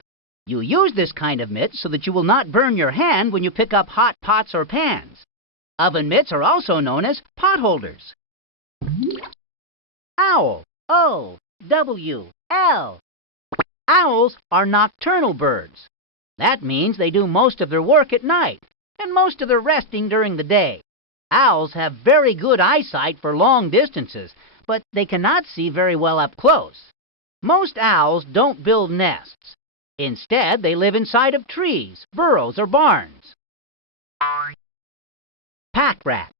You use this kind of mitt so that you will not burn your hand when you pick up hot pots or pans. Oven mitts are also known as pot holders. Owl. O-W-L. Owls are nocturnal birds. That means they do most of their work at night and most of their resting during the day. Owls have very good eyesight for long distances, but they cannot see very well up close. Most owls don't build nests. Instead, they live inside of trees, burrows, or barns. Pack rat.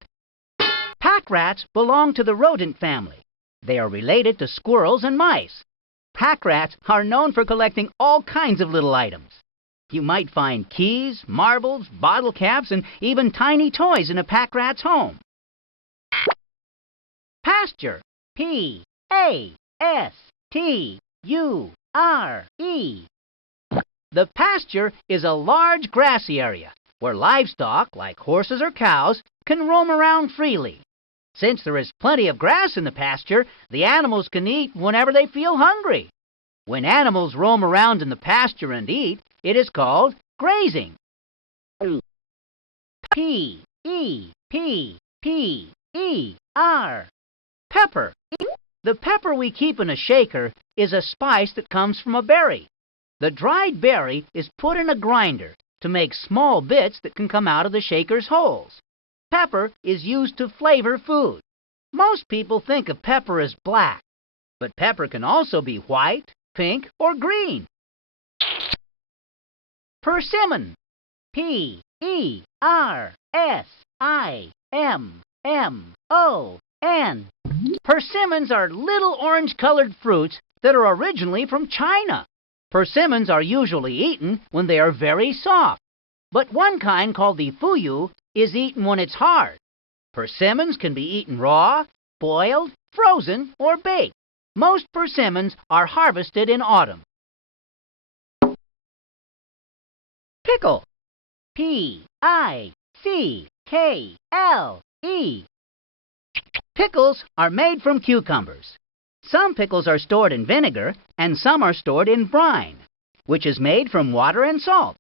Pack rats belong to the rodent family. They are related to squirrels and mice. Pack rats are known for collecting all kinds of little items. You might find keys, marbles, bottle caps, and even tiny toys in a pack rat's home. Pasture. P-A-S-T-U-R-E. The pasture is a large grassy area where livestock, like horses or cows, can roam around freely. Since there is plenty of grass in the pasture, the animals can eat whenever they feel hungry. When animals roam around in the pasture and eat, it is called grazing. P-E-P-P-E-R. Pepper. The pepper we keep in a shaker is a spice that comes from a berry. The dried berry is put in a grinder to make small bits that can come out of the shaker's holes. Pepper is used to flavor food. Most people think of pepper as black, but pepper can also be white, pink, or green. Persimmon. P-E-R-S-I-M-M-O-N. Persimmons are little orange-colored fruits that are originally from China. Persimmons are usually eaten when they are very soft, but one kind called the fuyu is eaten when it's hard. Persimmons can be eaten raw, boiled, frozen, or baked. Most persimmons are harvested in autumn. Pickle. P-I-C-K-L-E. Pickles are made from cucumbers. Some pickles are stored in vinegar, and some are stored in brine, which is made from water and salt.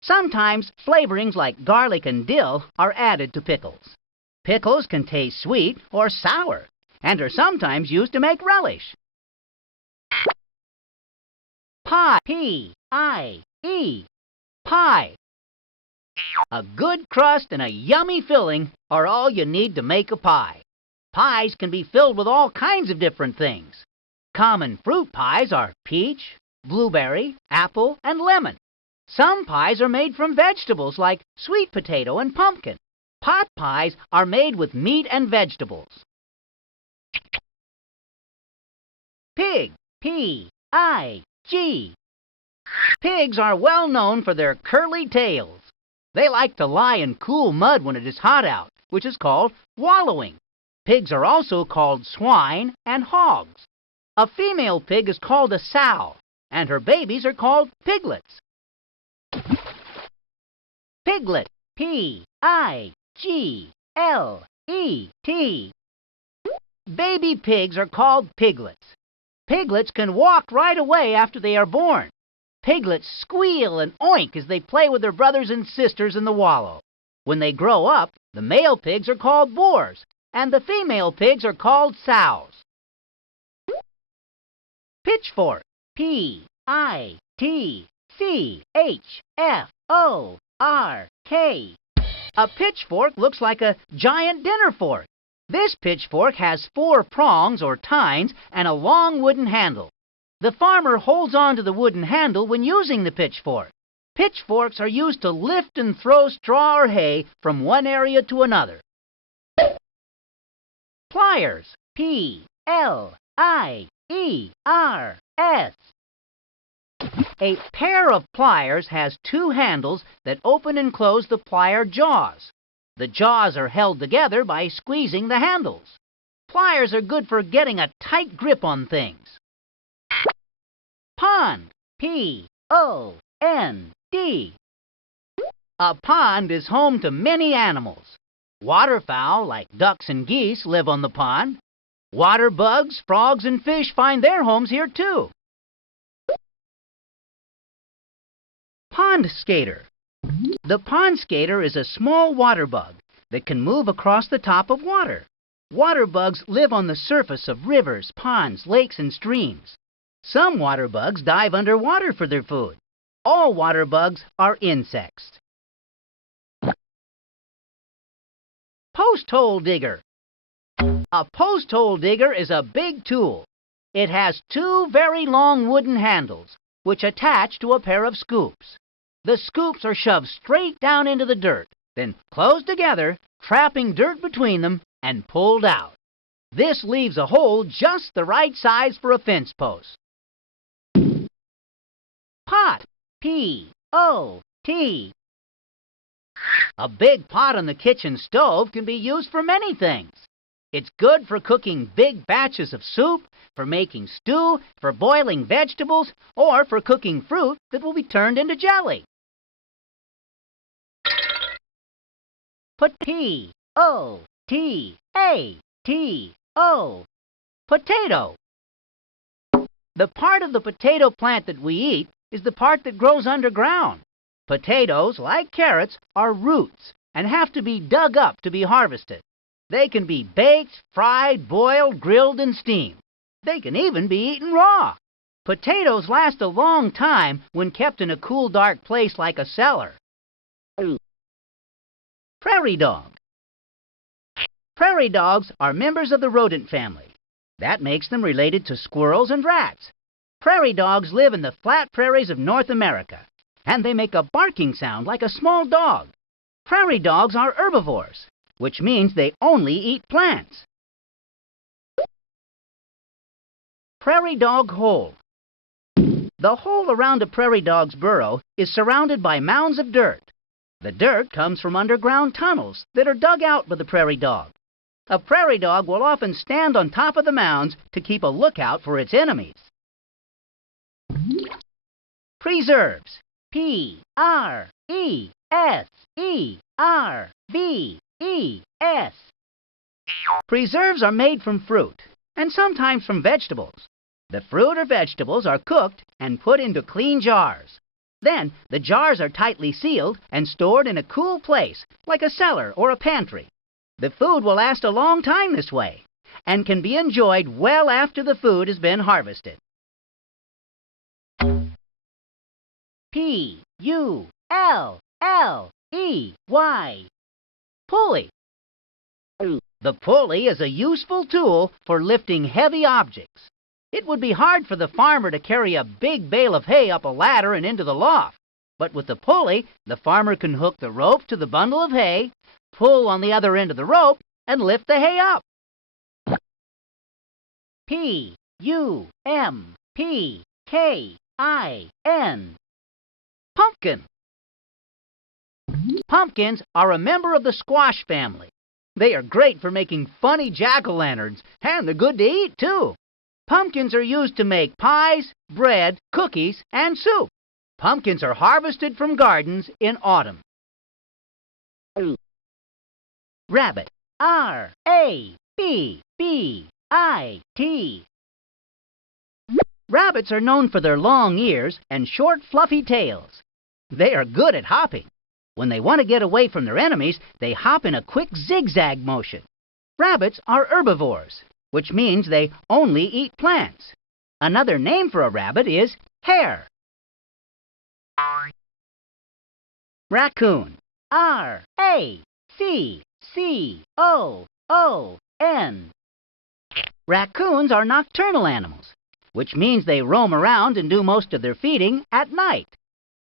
Sometimes flavorings like garlic and dill are added to pickles. Pickles can taste sweet or sour, and are sometimes used to make relish. Pie. P-I-E. Pie. A good crust and a yummy filling are all you need to make a pie. Pies can be filled with all kinds of different things. Common fruit pies are peach, blueberry, apple, and lemon. Some pies are made from vegetables like sweet potato and pumpkin. Pot pies are made with meat and vegetables. Pig. P-I-G. Pigs are well known for their curly tails. They like to lie in cool mud when it is hot out, which is called wallowing. Pigs are also called swine and hogs. A female pig is called a sow, and her babies are called piglets. Piglet. P-I-G-L-E-T. Baby pigs are called piglets. Piglets can walk right away after they are born. Piglets squeal and oink as they play with their brothers and sisters in the wallow. When they grow up, the male pigs are called boars, and the female pigs are called sows. Pitchfork. Pitchfork. A pitchfork looks like a giant dinner fork. This pitchfork has 4 prongs or tines and a long wooden handle. The farmer holds on to the wooden handle when using the pitchfork. Pitchforks are used to lift and throw straw or hay from one area to another. Pliers. Pliers. A pair of pliers has 2 handles that open and close the plier jaws. The jaws are held together by squeezing the handles. Pliers are good for getting a tight grip on things. Pond. P-O-N-D. A pond is home to many animals. Waterfowl, like ducks and geese, live on the pond. Water bugs, frogs, and fish find their homes here too. Pond skater. The pond skater is a small water bug that can move across the top of water. Water bugs live on the surface of rivers, ponds, lakes, and streams. Some water bugs dive underwater for their food. All water bugs are insects. Post hole digger. A post hole digger is a big tool. It has 2 very long wooden handles, which attach to a pair of scoops. The scoops are shoved straight down into the dirt, then closed together, trapping dirt between them, and pulled out. This leaves a hole just the right size for a fence post. Pot. P-O-T. A big pot on the kitchen stove can be used for many things. It's good for cooking big batches of soup, for making stew, for boiling vegetables, or for cooking fruit that will be turned into jelly. P-O-T-A-T-O. Potato. The part of the potato plant that we eat is the part that grows underground. Potatoes, like carrots, are roots and have to be dug up to be harvested. They can be baked, fried, boiled, grilled, and steamed. They can even be eaten raw. Potatoes last a long time when kept in a cool, dark place like a cellar. Prairie dog. Prairie dogs are members of the rodent family. That makes them related to squirrels and rats. Prairie dogs live in the flat prairies of North America, and they make a barking sound like a small dog. Prairie dogs are herbivores, which means they only eat plants. Prairie dog hole. The hole around a prairie dog's burrow is surrounded by mounds of dirt. The dirt comes from underground tunnels that are dug out by the prairie dog. A prairie dog will often stand on top of the mounds to keep a lookout for its enemies. Preserves. P-R-E-S-E-R-V-E-S. Preserves are made from fruit, and sometimes from vegetables. The fruit or vegetables are cooked and put into clean jars. Then, the jars are tightly sealed and stored in a cool place, like a cellar or a pantry. The food will last a long time this way, and can be enjoyed well after the food has been harvested. P-U-L-L-E-Y. Pulley. The pulley is a useful tool for lifting heavy objects. It would be hard for the farmer to carry a big bale of hay up a ladder and into the loft. But with the pulley, the farmer can hook the rope to the bundle of hay, pull on the other end of the rope, and lift the hay up. P-U-M-P-K-I-N. Pumpkin. Pumpkins are a member of the squash family. They are great for making funny jack-o'-lanterns, and they're good to eat, too. Pumpkins are used to make pies, bread, cookies, and soup. Pumpkins are harvested from gardens in autumn. Rabbit. R-A-B-B-I-T. Rabbits are known for their long ears and short, fluffy tails. They are good at hopping. When they want to get away from their enemies, they hop in a quick zigzag motion. Rabbits are herbivores, which means they only eat plants. Another name for a rabbit is hare. Raccoon. R-A-C-C-O-O-N. Raccoons are nocturnal animals, which means they roam around and do most of their feeding at night.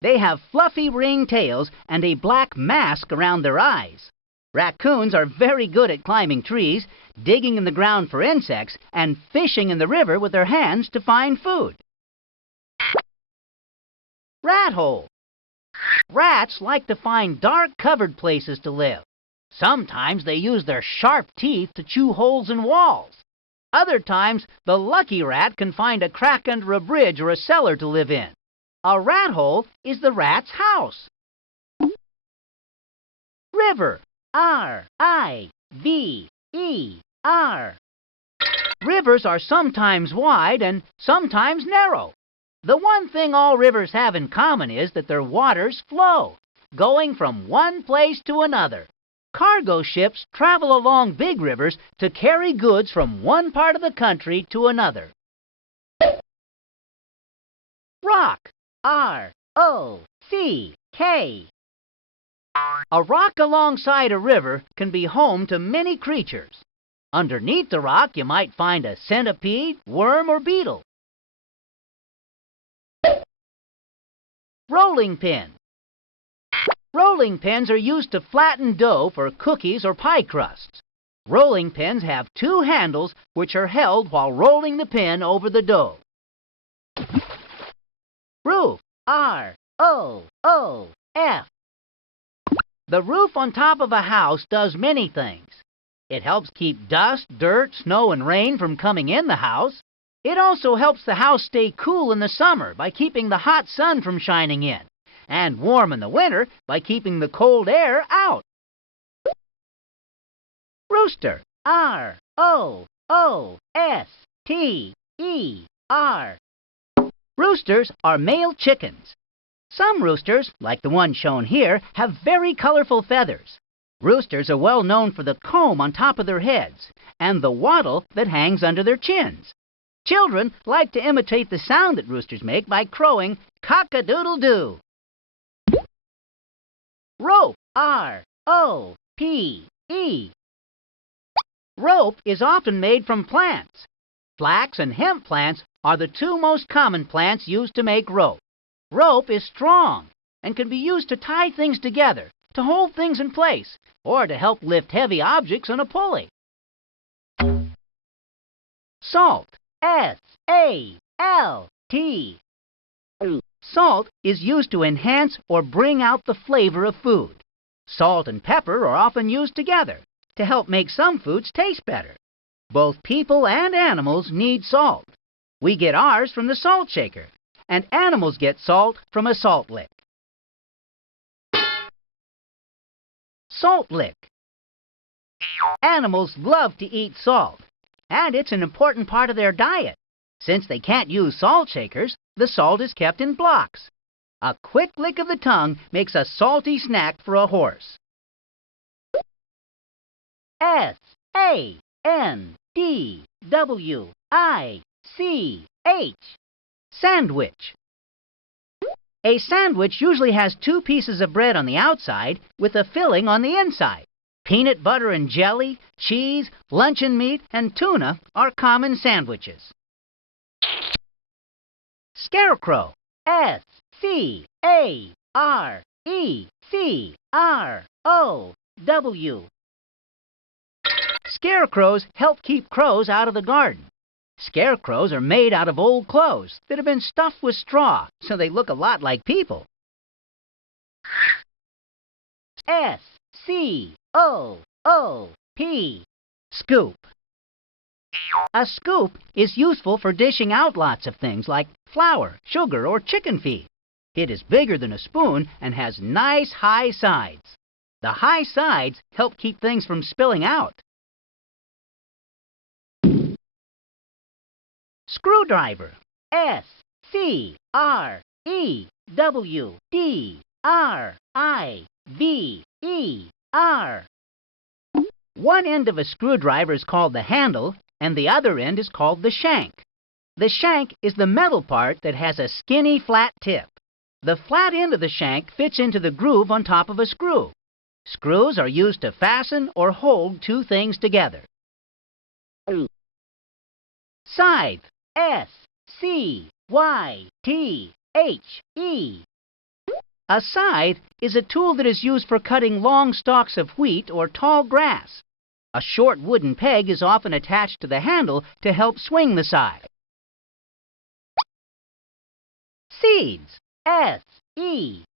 They have fluffy ringed tails and a black mask around their eyes. Raccoons are very good at climbing trees, digging in the ground for insects, and fishing in the river with their hands to find food. Rat hole. Rats like to find dark, covered places to live. Sometimes they use their sharp teeth to chew holes in walls. Other times, the lucky rat can find a crack under a bridge or a cellar to live in. A rat hole is the rat's house. River. R-I-V-E-R. Rivers are sometimes wide and sometimes narrow. The one thing all rivers have in common is that their waters flow, going from one place to another. Cargo ships travel along big rivers to carry goods from one part of the country to another. Rock. R-O-C-K. A rock alongside a river can be home to many creatures. Underneath the rock, you might find a centipede, worm, or beetle. Rolling pin. Rolling pins are used to flatten dough for cookies or pie crusts. Rolling pins have two handles which are held while rolling the pin over the dough. Roof. R-O-O-F. The roof on top of a house does many things. It helps keep dust, dirt, snow, and rain from coming in the house. It also helps the house stay cool in the summer by keeping the hot sun from shining in, and warm in the winter by keeping the cold air out. Rooster. R-O-O-S-T-E-R. Roosters are male chickens. Some roosters, like the one shown here, have very colorful feathers. Roosters are well known for the comb on top of their heads and the wattle that hangs under their chins. Children like to imitate the sound that roosters make by crowing cock-a-doodle-doo. Rope. R-O-P-E. Rope is often made from plants. Flax and hemp plants are the two most common plants used to make rope. Rope is strong and can be used to tie things together, to hold things in place, or to help lift heavy objects on a pulley. Salt. S-A-L-T. Salt is used to enhance or bring out the flavor of food. Salt and pepper are often used together to help make some foods taste better. Both people and animals need salt. We get ours from the salt shaker, and animals get salt from a salt lick. Salt lick. Animals love to eat salt, and it's an important part of their diet. Since they can't use salt shakers, the salt is kept in blocks. A quick lick of the tongue makes a salty snack for a horse. S-A-N-D-W-I-C-H. Sandwich. A sandwich usually has two pieces of bread on the outside with a filling on the inside. Peanut butter and jelly, cheese, luncheon meat, and tuna are common sandwiches. Scarecrow. S-C-A-R-E-C-R-O-W. Scarecrows help keep crows out of the garden. Scarecrows are made out of old clothes that have been stuffed with straw, so they look a lot like people. S-C-O-O-P. Scoop. A scoop is useful for dishing out lots of things like flour, sugar, or chicken feed. It is bigger than a spoon and has nice high sides. The high sides help keep things from spilling out. Screwdriver. S-C-R-E-W-D-R-I-V-E-R. One end of a screwdriver is called the handle, and the other end is called the shank. The shank is the metal part that has a skinny, flat tip. The flat end of the shank fits into the groove on top of a screw. Screws are used to fasten or hold two things together. Scythe. S-C-Y-T-H-E. A scythe is a tool that is used for cutting long stalks of wheat or tall grass. A short wooden peg is often attached to the handle to help swing the scythe. Seeds. S-E-E-D-S.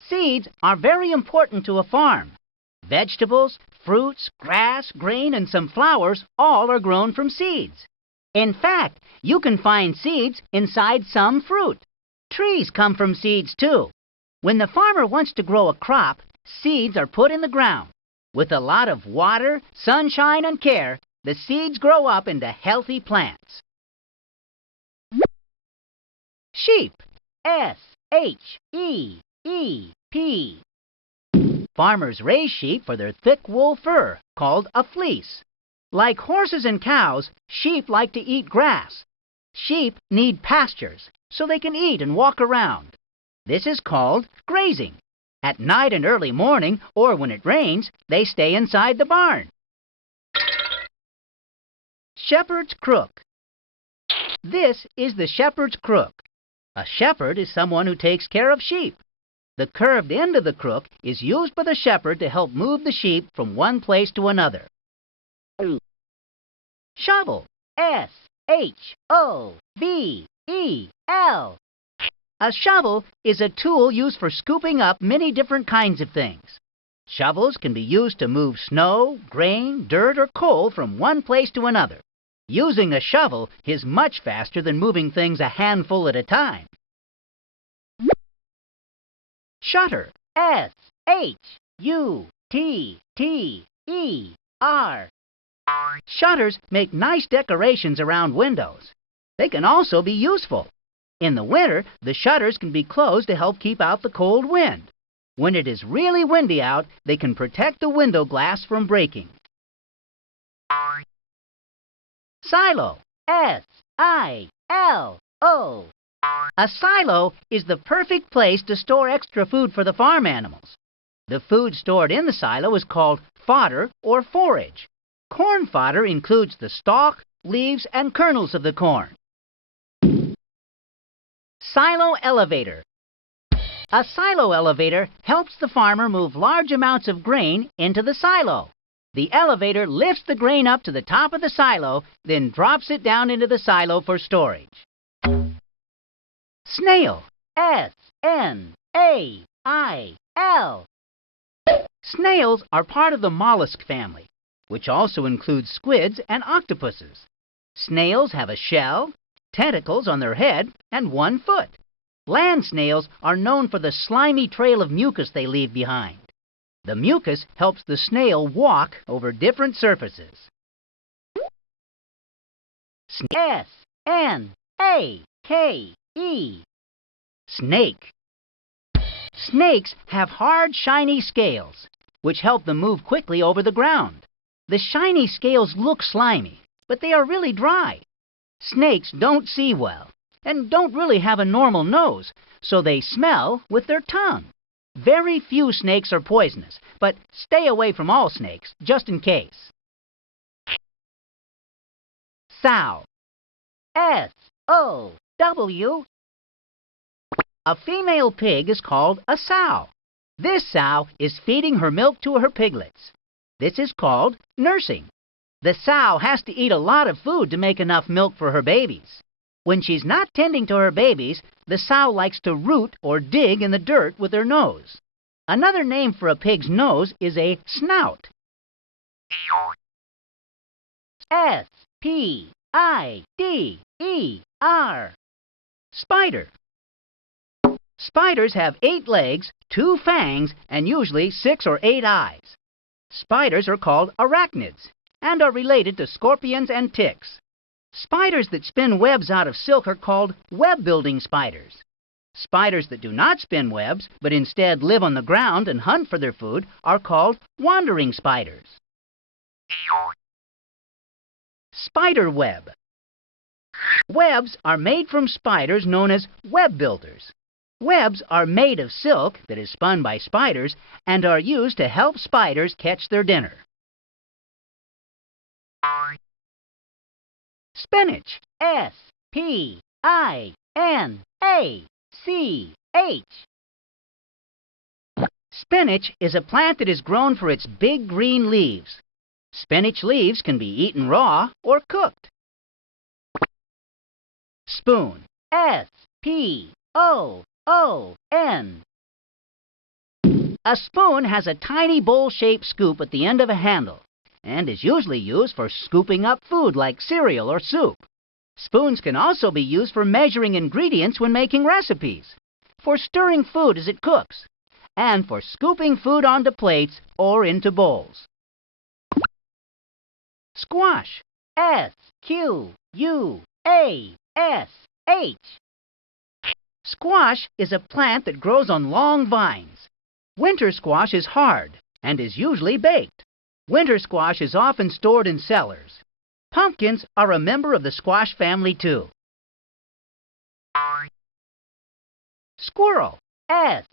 Seeds are very important to a farm. Vegetables, fruits, grass, grain, and some flowers all are grown from seeds. In fact, you can find seeds inside some fruit. Trees come from seeds too. When the farmer wants to grow a crop, seeds are put in the ground. With a lot of water, sunshine, and care, the seeds grow up into healthy plants. Sheep. S-H-E-E-P. Farmers raise sheep for their thick wool fur, called a fleece. Like horses and cows, sheep like to eat grass. Sheep need pastures, so they can eat and walk around. This is called grazing. At night and early morning, or when it rains, they stay inside the barn. Shepherd's crook. This is the shepherd's crook. A shepherd is someone who takes care of sheep. The curved end of the crook is used by the shepherd to help move the sheep from one place to another. Shovel. S-H-O-V-E-L. A shovel is a tool used for scooping up many different kinds of things. Shovels can be used to move snow, grain, dirt, or coal from one place to another. Using a shovel is much faster than moving things a handful at a time. Shutter. S-H-U-T-T-E-R. Shutters make nice decorations around windows. They can also be useful. In the winter, the shutters can be closed to help keep out the cold wind. When it is really windy out, they can protect the window glass from breaking. Silo. S-I-L-O. A silo is the perfect place to store extra food for the farm animals. The food stored in the silo is called fodder or forage. Corn fodder includes the stalk, leaves, and kernels of the corn. Silo elevator. A silo elevator helps the farmer move large amounts of grain into the silo. The elevator lifts the grain up to the top of the silo, then drops it down into the silo for storage. Snail. S-N-A-I-L. Snails are part of the mollusk family, which also includes squids and octopuses. Snails have a shell, tentacles on their head, and one foot. Land snails are known for the slimy trail of mucus they leave behind. The mucus helps the snail walk over different surfaces. S-N-A-K-E. Snake. Snakes have hard, shiny scales, which help them move quickly over the ground. The shiny scales look slimy, but they are really dry. Snakes don't see well and don't really have a normal nose, so they smell with their tongue. Very few snakes are poisonous, but stay away from all snakes, just in case. Sow. S-O-W. A female pig is called a sow. This sow is feeding her milk to her piglets. This is called nursing. The sow has to eat a lot of food to make enough milk for her babies. When she's not tending to her babies, the sow likes to root or dig in the dirt with her nose. Another name for a pig's nose is a snout. S-P-I-D-E-R. Spider. Spiders have 8 legs, 2 fangs, and usually 6 or 8 eyes. Spiders are called arachnids and are related to scorpions and ticks. Spiders that spin webs out of silk are called web-building spiders. Spiders that do not spin webs, but instead live on the ground and hunt for their food, are called wandering spiders. Spider web. Webs are made from spiders known as web builders. Webs are made of silk that is spun by spiders and are used to help spiders catch their dinner. Spinach. S-P-I-N-A-C-H. Spinach is a plant that is grown for its big green leaves. Spinach leaves can be eaten raw or cooked. Spoon. S-P-O-O-N. A spoon has a tiny bowl-shaped scoop at the end of a handle and is usually used for scooping up food like cereal or soup. Spoons can also be used for measuring ingredients when making recipes, for stirring food as it cooks, and for scooping food onto plates or into bowls. Squash. S-Q-U-A-S-H. Squash is a plant that grows on long vines. Winter squash is hard and is usually baked. Winter squash is often stored in cellars. Pumpkins are a member of the squash family too. Squirrel. S-Q-U-I-R-R-E-L.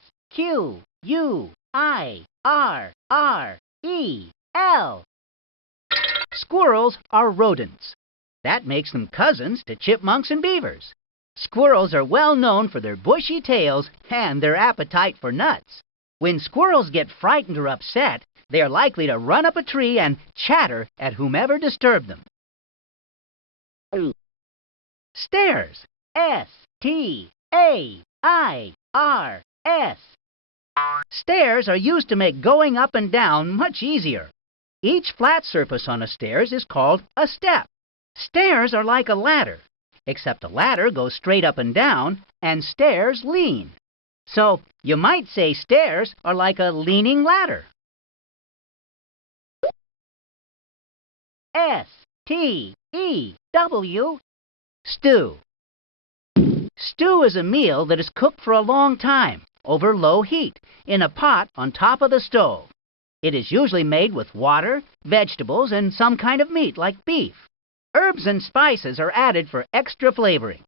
Squirrels are rodents. That makes them cousins to chipmunks and beavers. Squirrels are well known for their bushy tails and their appetite for nuts. When squirrels get frightened or upset, they are likely to run up a tree and chatter at whomever disturbed them. Stairs. S-T-A-I-R-S. Stairs are used to make going up and down much easier. Each flat surface on a stairs is called a step. Stairs are like a ladder, except a ladder goes straight up and down, and stairs lean. So you might say stairs are like a leaning ladder. S-T-E-W. Stew. Stew is a meal that is cooked for a long time, over low heat, in a pot on top of the stove. It is usually made with water, vegetables, and some kind of meat like beef. Herbs and spices are added for extra flavoring.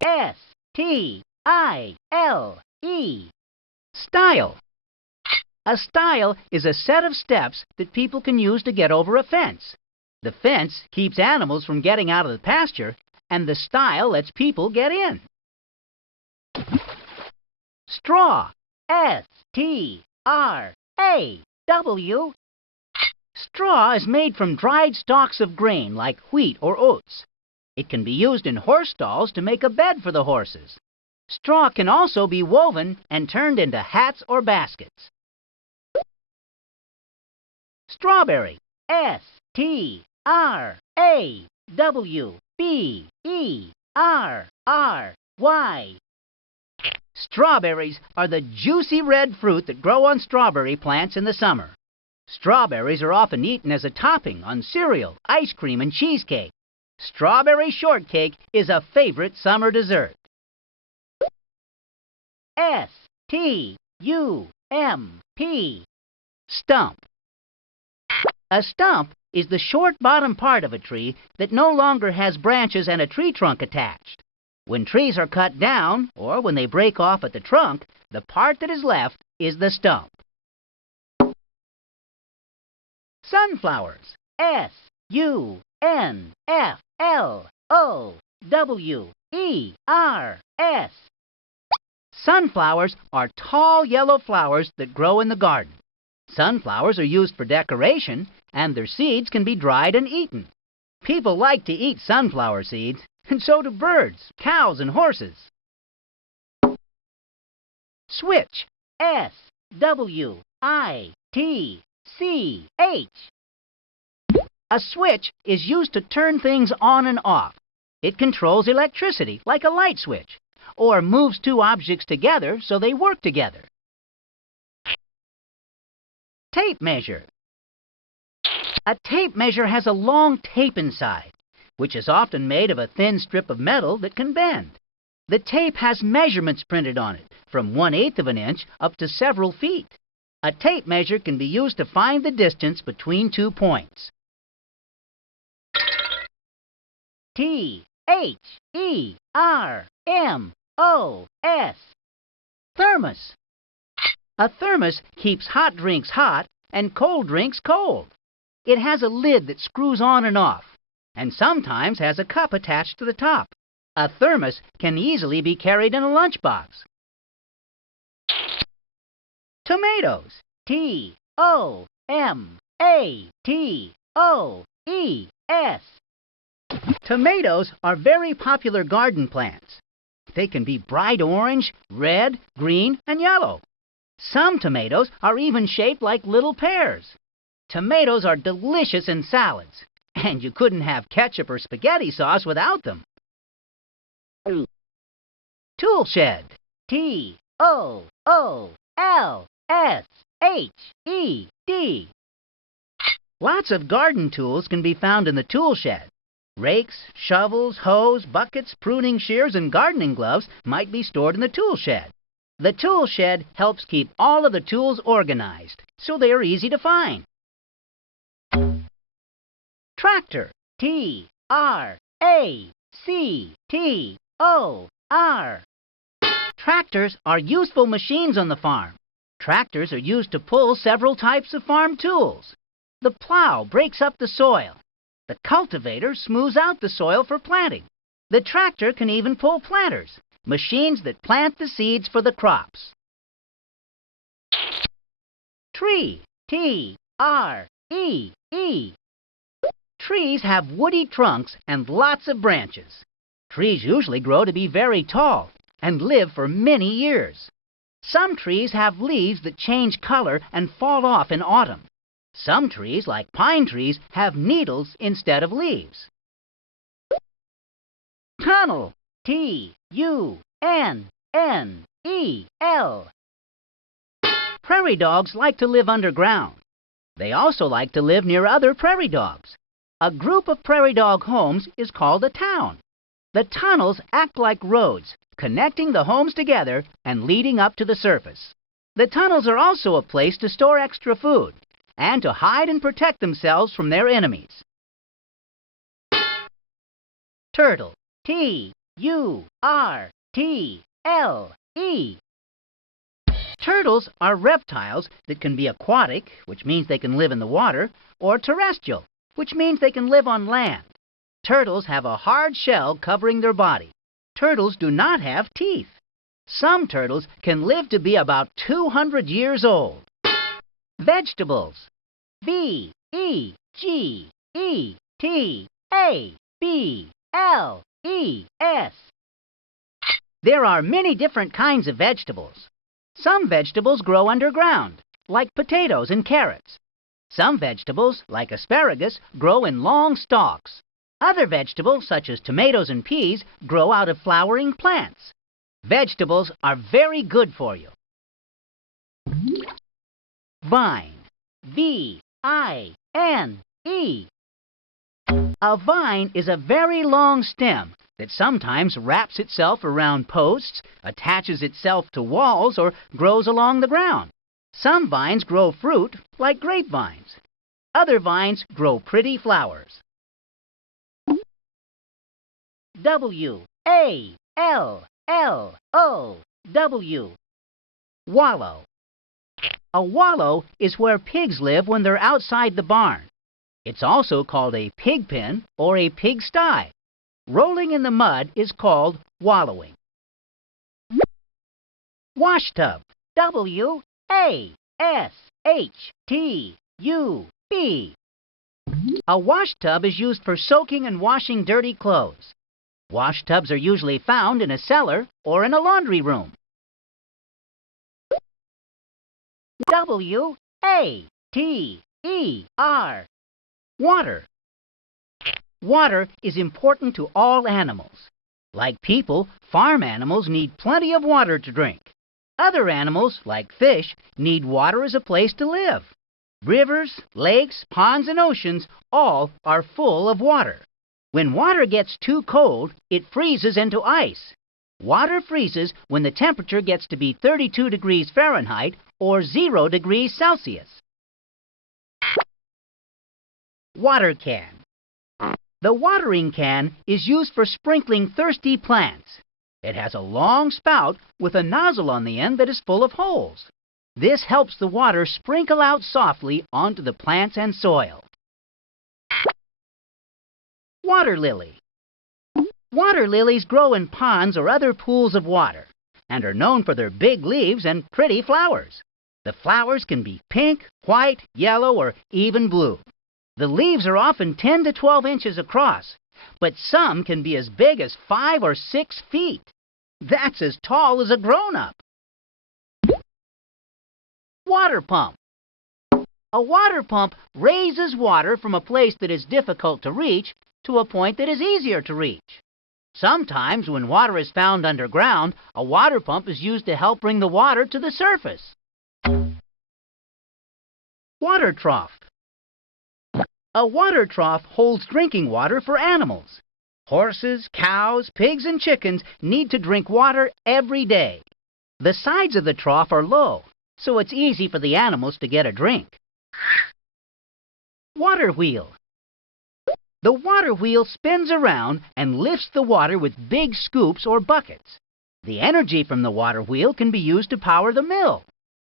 S-T-I-L-E. Stile. A stile is a set of steps that people can use to get over a fence. The fence keeps animals from getting out of the pasture, and the stile lets people get in. Straw. S-T-R-A-W. Straw is made from dried stalks of grain like wheat or oats. It can be used in horse stalls to make a bed for the horses. Straw can also be woven and turned into hats or baskets. Strawberry. S-T-R-A-W-B-E-R-R-Y. Strawberries are the juicy red fruit that grow on strawberry plants in the summer. Strawberries are often eaten as a topping on cereal, ice cream, and cheesecake. Strawberry shortcake is a favorite summer dessert. S-T-U-M-P. Stump. A stump is the short bottom part of a tree that no longer has branches and a tree trunk attached. When trees are cut down, or when they break off at the trunk, the part that is left is the stump. Sunflowers. S-U-N-F-L-O-W-E-R-S. Sunflowers are tall yellow flowers that grow in the garden. Sunflowers are used for decoration, and their seeds can be dried and eaten. People like to eat sunflower seeds, and so do birds, cows, and horses. Switch. S-W-I-T-C-H. A switch is used to turn things on and off. It controls electricity, like a light switch, or moves two objects together so they work together. Tape measure. A tape measure has a long tape inside, which is often made of a thin strip of metal that can bend. The tape has measurements printed on it, from 1/8 of an inch up to several feet. A tape measure can be used to find the distance between 2 points. T-H-E-R-M-O-S. Thermos. A thermos keeps hot drinks hot and cold drinks cold. It has a lid that screws on and off, and sometimes has a cup attached to the top. A thermos can easily be carried in a lunchbox. Tomatoes. T-O-M-A-T-O-E-S. Tomatoes are very popular garden plants. They can be bright orange, red, green, and yellow. Some tomatoes are even shaped like little pears. Tomatoes are delicious in salads, and you couldn't have ketchup or spaghetti sauce without them. Tool shed. T-O-O-L-S-H-E-D. Lots of garden tools can be found in the tool shed. Rakes, shovels, hoes, buckets, pruning shears, and gardening gloves might be stored in the tool shed. The tool shed helps keep all of the tools organized, so they are easy to find. Tractor. T-R-A-C-T-O-R. Tractors are useful machines on the farm. Tractors are used to pull several types of farm tools. The plow breaks up the soil. The cultivator smooths out the soil for planting. The tractor can even pull planters, machines that plant the seeds for the crops. Tree. T-R-E-E. Trees have woody trunks and lots of branches. Trees usually grow to be very tall and live for many years. Some trees have leaves that change color and fall off in autumn. Some trees, like pine trees, have needles instead of leaves. Tunnel. T-U-N-N-E-L. Prairie dogs like to live underground. They also like to live near other prairie dogs. A group of prairie dog homes is called a town. The tunnels act like roads, connecting the homes together and leading up to the surface. The tunnels are also a place to store extra food and to hide and protect themselves from their enemies. Turtle. T-U-R-T-L-E. Turtles are reptiles that can be aquatic, which means they can live in the water, or terrestrial, which means they can live on land. Turtles have a hard shell covering their body. Turtles do not have teeth. Some turtles can live to be about 200 years old. Vegetables. V-E-G-E-T-A-B-L-E-S. There are many different kinds of vegetables. Some vegetables grow underground, like potatoes and carrots. Some vegetables, like asparagus, grow in long stalks. Other vegetables, such as tomatoes and peas, grow out of flowering plants. Vegetables are very good for you. Vine. V-I-N-E. A vine is a very long stem that sometimes wraps itself around posts, attaches itself to walls, or grows along the ground. Some vines grow fruit, like grapevines. Other vines grow pretty flowers. W-A-L-L-O-W. Wallow. A wallow is where pigs live when they're outside the barn. It's also called a pig pen or a pigsty. Rolling in the mud is called wallowing. Washtub. W-A-S-H-T-U-B. A washtub is used for soaking and washing dirty clothes. Washtubs are usually found in a cellar or in a laundry room. W-A-T-E-R. Water. Water is important to all animals. Like people, farm animals need plenty of water to drink. Other animals, like fish, need water as a place to live. Rivers, lakes, ponds, and oceans all are full of water. When water gets too cold, it freezes into ice. Water freezes when the temperature gets to be 32 degrees Fahrenheit or 0 degrees Celsius. Water can. The watering can is used for sprinkling thirsty plants. It has a long spout with a nozzle on the end that is full of holes. This helps the water sprinkle out softly onto the plants and soil. Water lily. Water lilies grow in ponds or other pools of water and are known for their big leaves and pretty flowers. The flowers can be pink, white, yellow, or even blue. The leaves are often 10 to 12 inches across, but some can be as big as 5 or 6 feet. That's as tall as a grown-up. Water pump. A water pump raises water from a place that is difficult to reach to a point that is easier to reach. Sometimes, when water is found underground, a water pump is used to help bring the water to the surface. Water trough. A water trough holds drinking water for animals. Horses, cows, pigs, and chickens need to drink water every day. The sides of the trough are low, so it's easy for the animals to get a drink. Water wheel. The water wheel spins around and lifts the water with big scoops or buckets. The energy from the water wheel can be used to power the mill.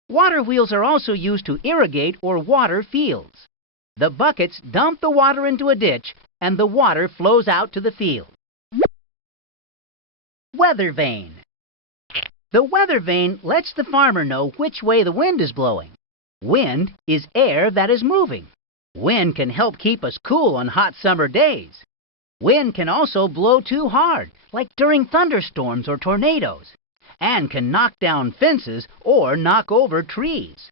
Water wheels are also used to irrigate or water fields. The buckets dump the water into a ditch and the water flows out to the field. Weather vane. The weather vane lets the farmer know which way the wind is blowing. Wind is air that is moving. Wind can help keep us cool on hot summer days. Wind can also blow too hard, like during thunderstorms or tornadoes, and can knock down fences or knock over trees.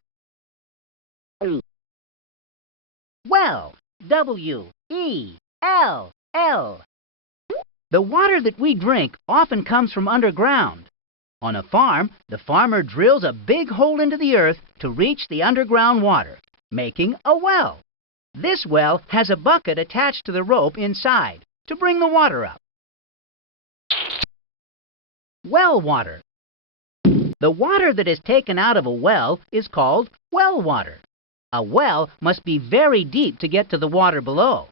Well, W-E-L-L. The water that we drink often comes from underground. On a farm, the farmer drills a big hole into the earth to reach the underground water, making a well. This well has a bucket attached to the rope inside to bring the water up. Well water. The water that is taken out of a well is called well water. A well must be very deep to get to the water below.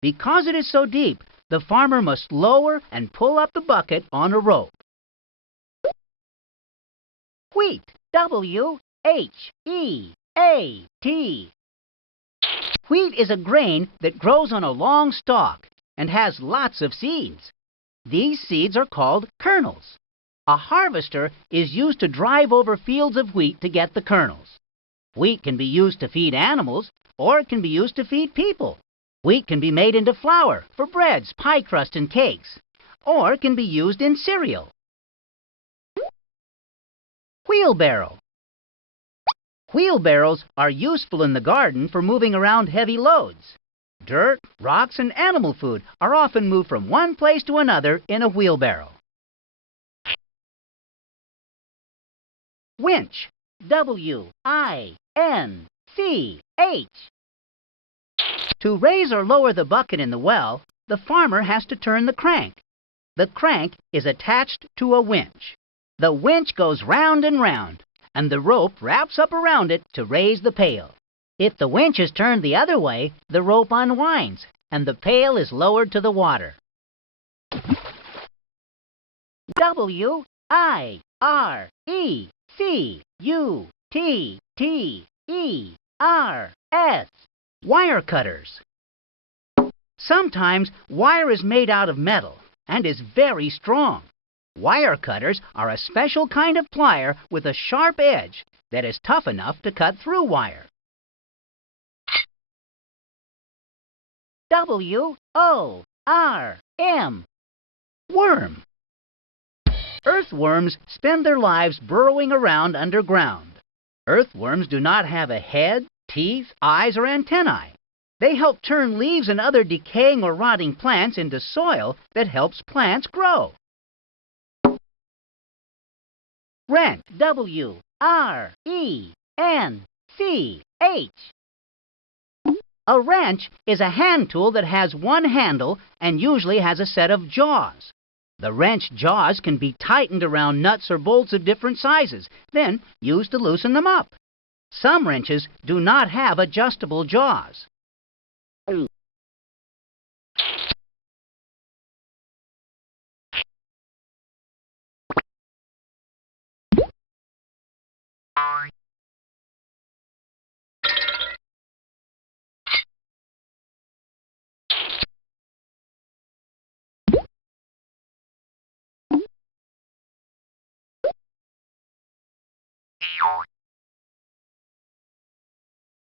Because it is so deep, the farmer must lower and pull up the bucket on a rope. Wheat. W-H-E-A-T. Wheat is a grain that grows on a long stalk and has lots of seeds. These seeds are called kernels. A harvester is used to drive over fields of wheat to get the kernels. Wheat can be used to feed animals, or it can be used to feed people. Wheat can be made into flour for breads, pie crust, and cakes, or it can be used in cereal. Wheelbarrow. Wheelbarrows are useful in the garden for moving around heavy loads. Dirt, rocks, and animal food are often moved from one place to another in a wheelbarrow. Winch. W-I-N-C-H. To raise or lower the bucket in the well, the farmer has to turn the crank. The crank is attached to a winch. The winch goes round and round, and the rope wraps up around it to raise the pail. If the winch is turned the other way, the rope unwinds, and the pail is lowered to the water. W-I-R-E-C-U-T-T-E-R-S. Wire cutters. Sometimes wire is made out of metal and is very strong. Wire cutters are a special kind of plier with a sharp edge that is tough enough to cut through wire. W-O-R-M. Worm. Earthworms spend their lives burrowing around underground. Earthworms do not have a head, teeth, eyes, or antennae. They help turn leaves and other decaying or rotting plants into soil that helps plants grow. Wrench. W-R-E-N-C-H. A wrench is a hand tool that has one handle and usually has a set of jaws. The wrench jaws can be tightened around nuts or bolts of different sizes, then used to loosen them up. Some wrenches do not have adjustable jaws.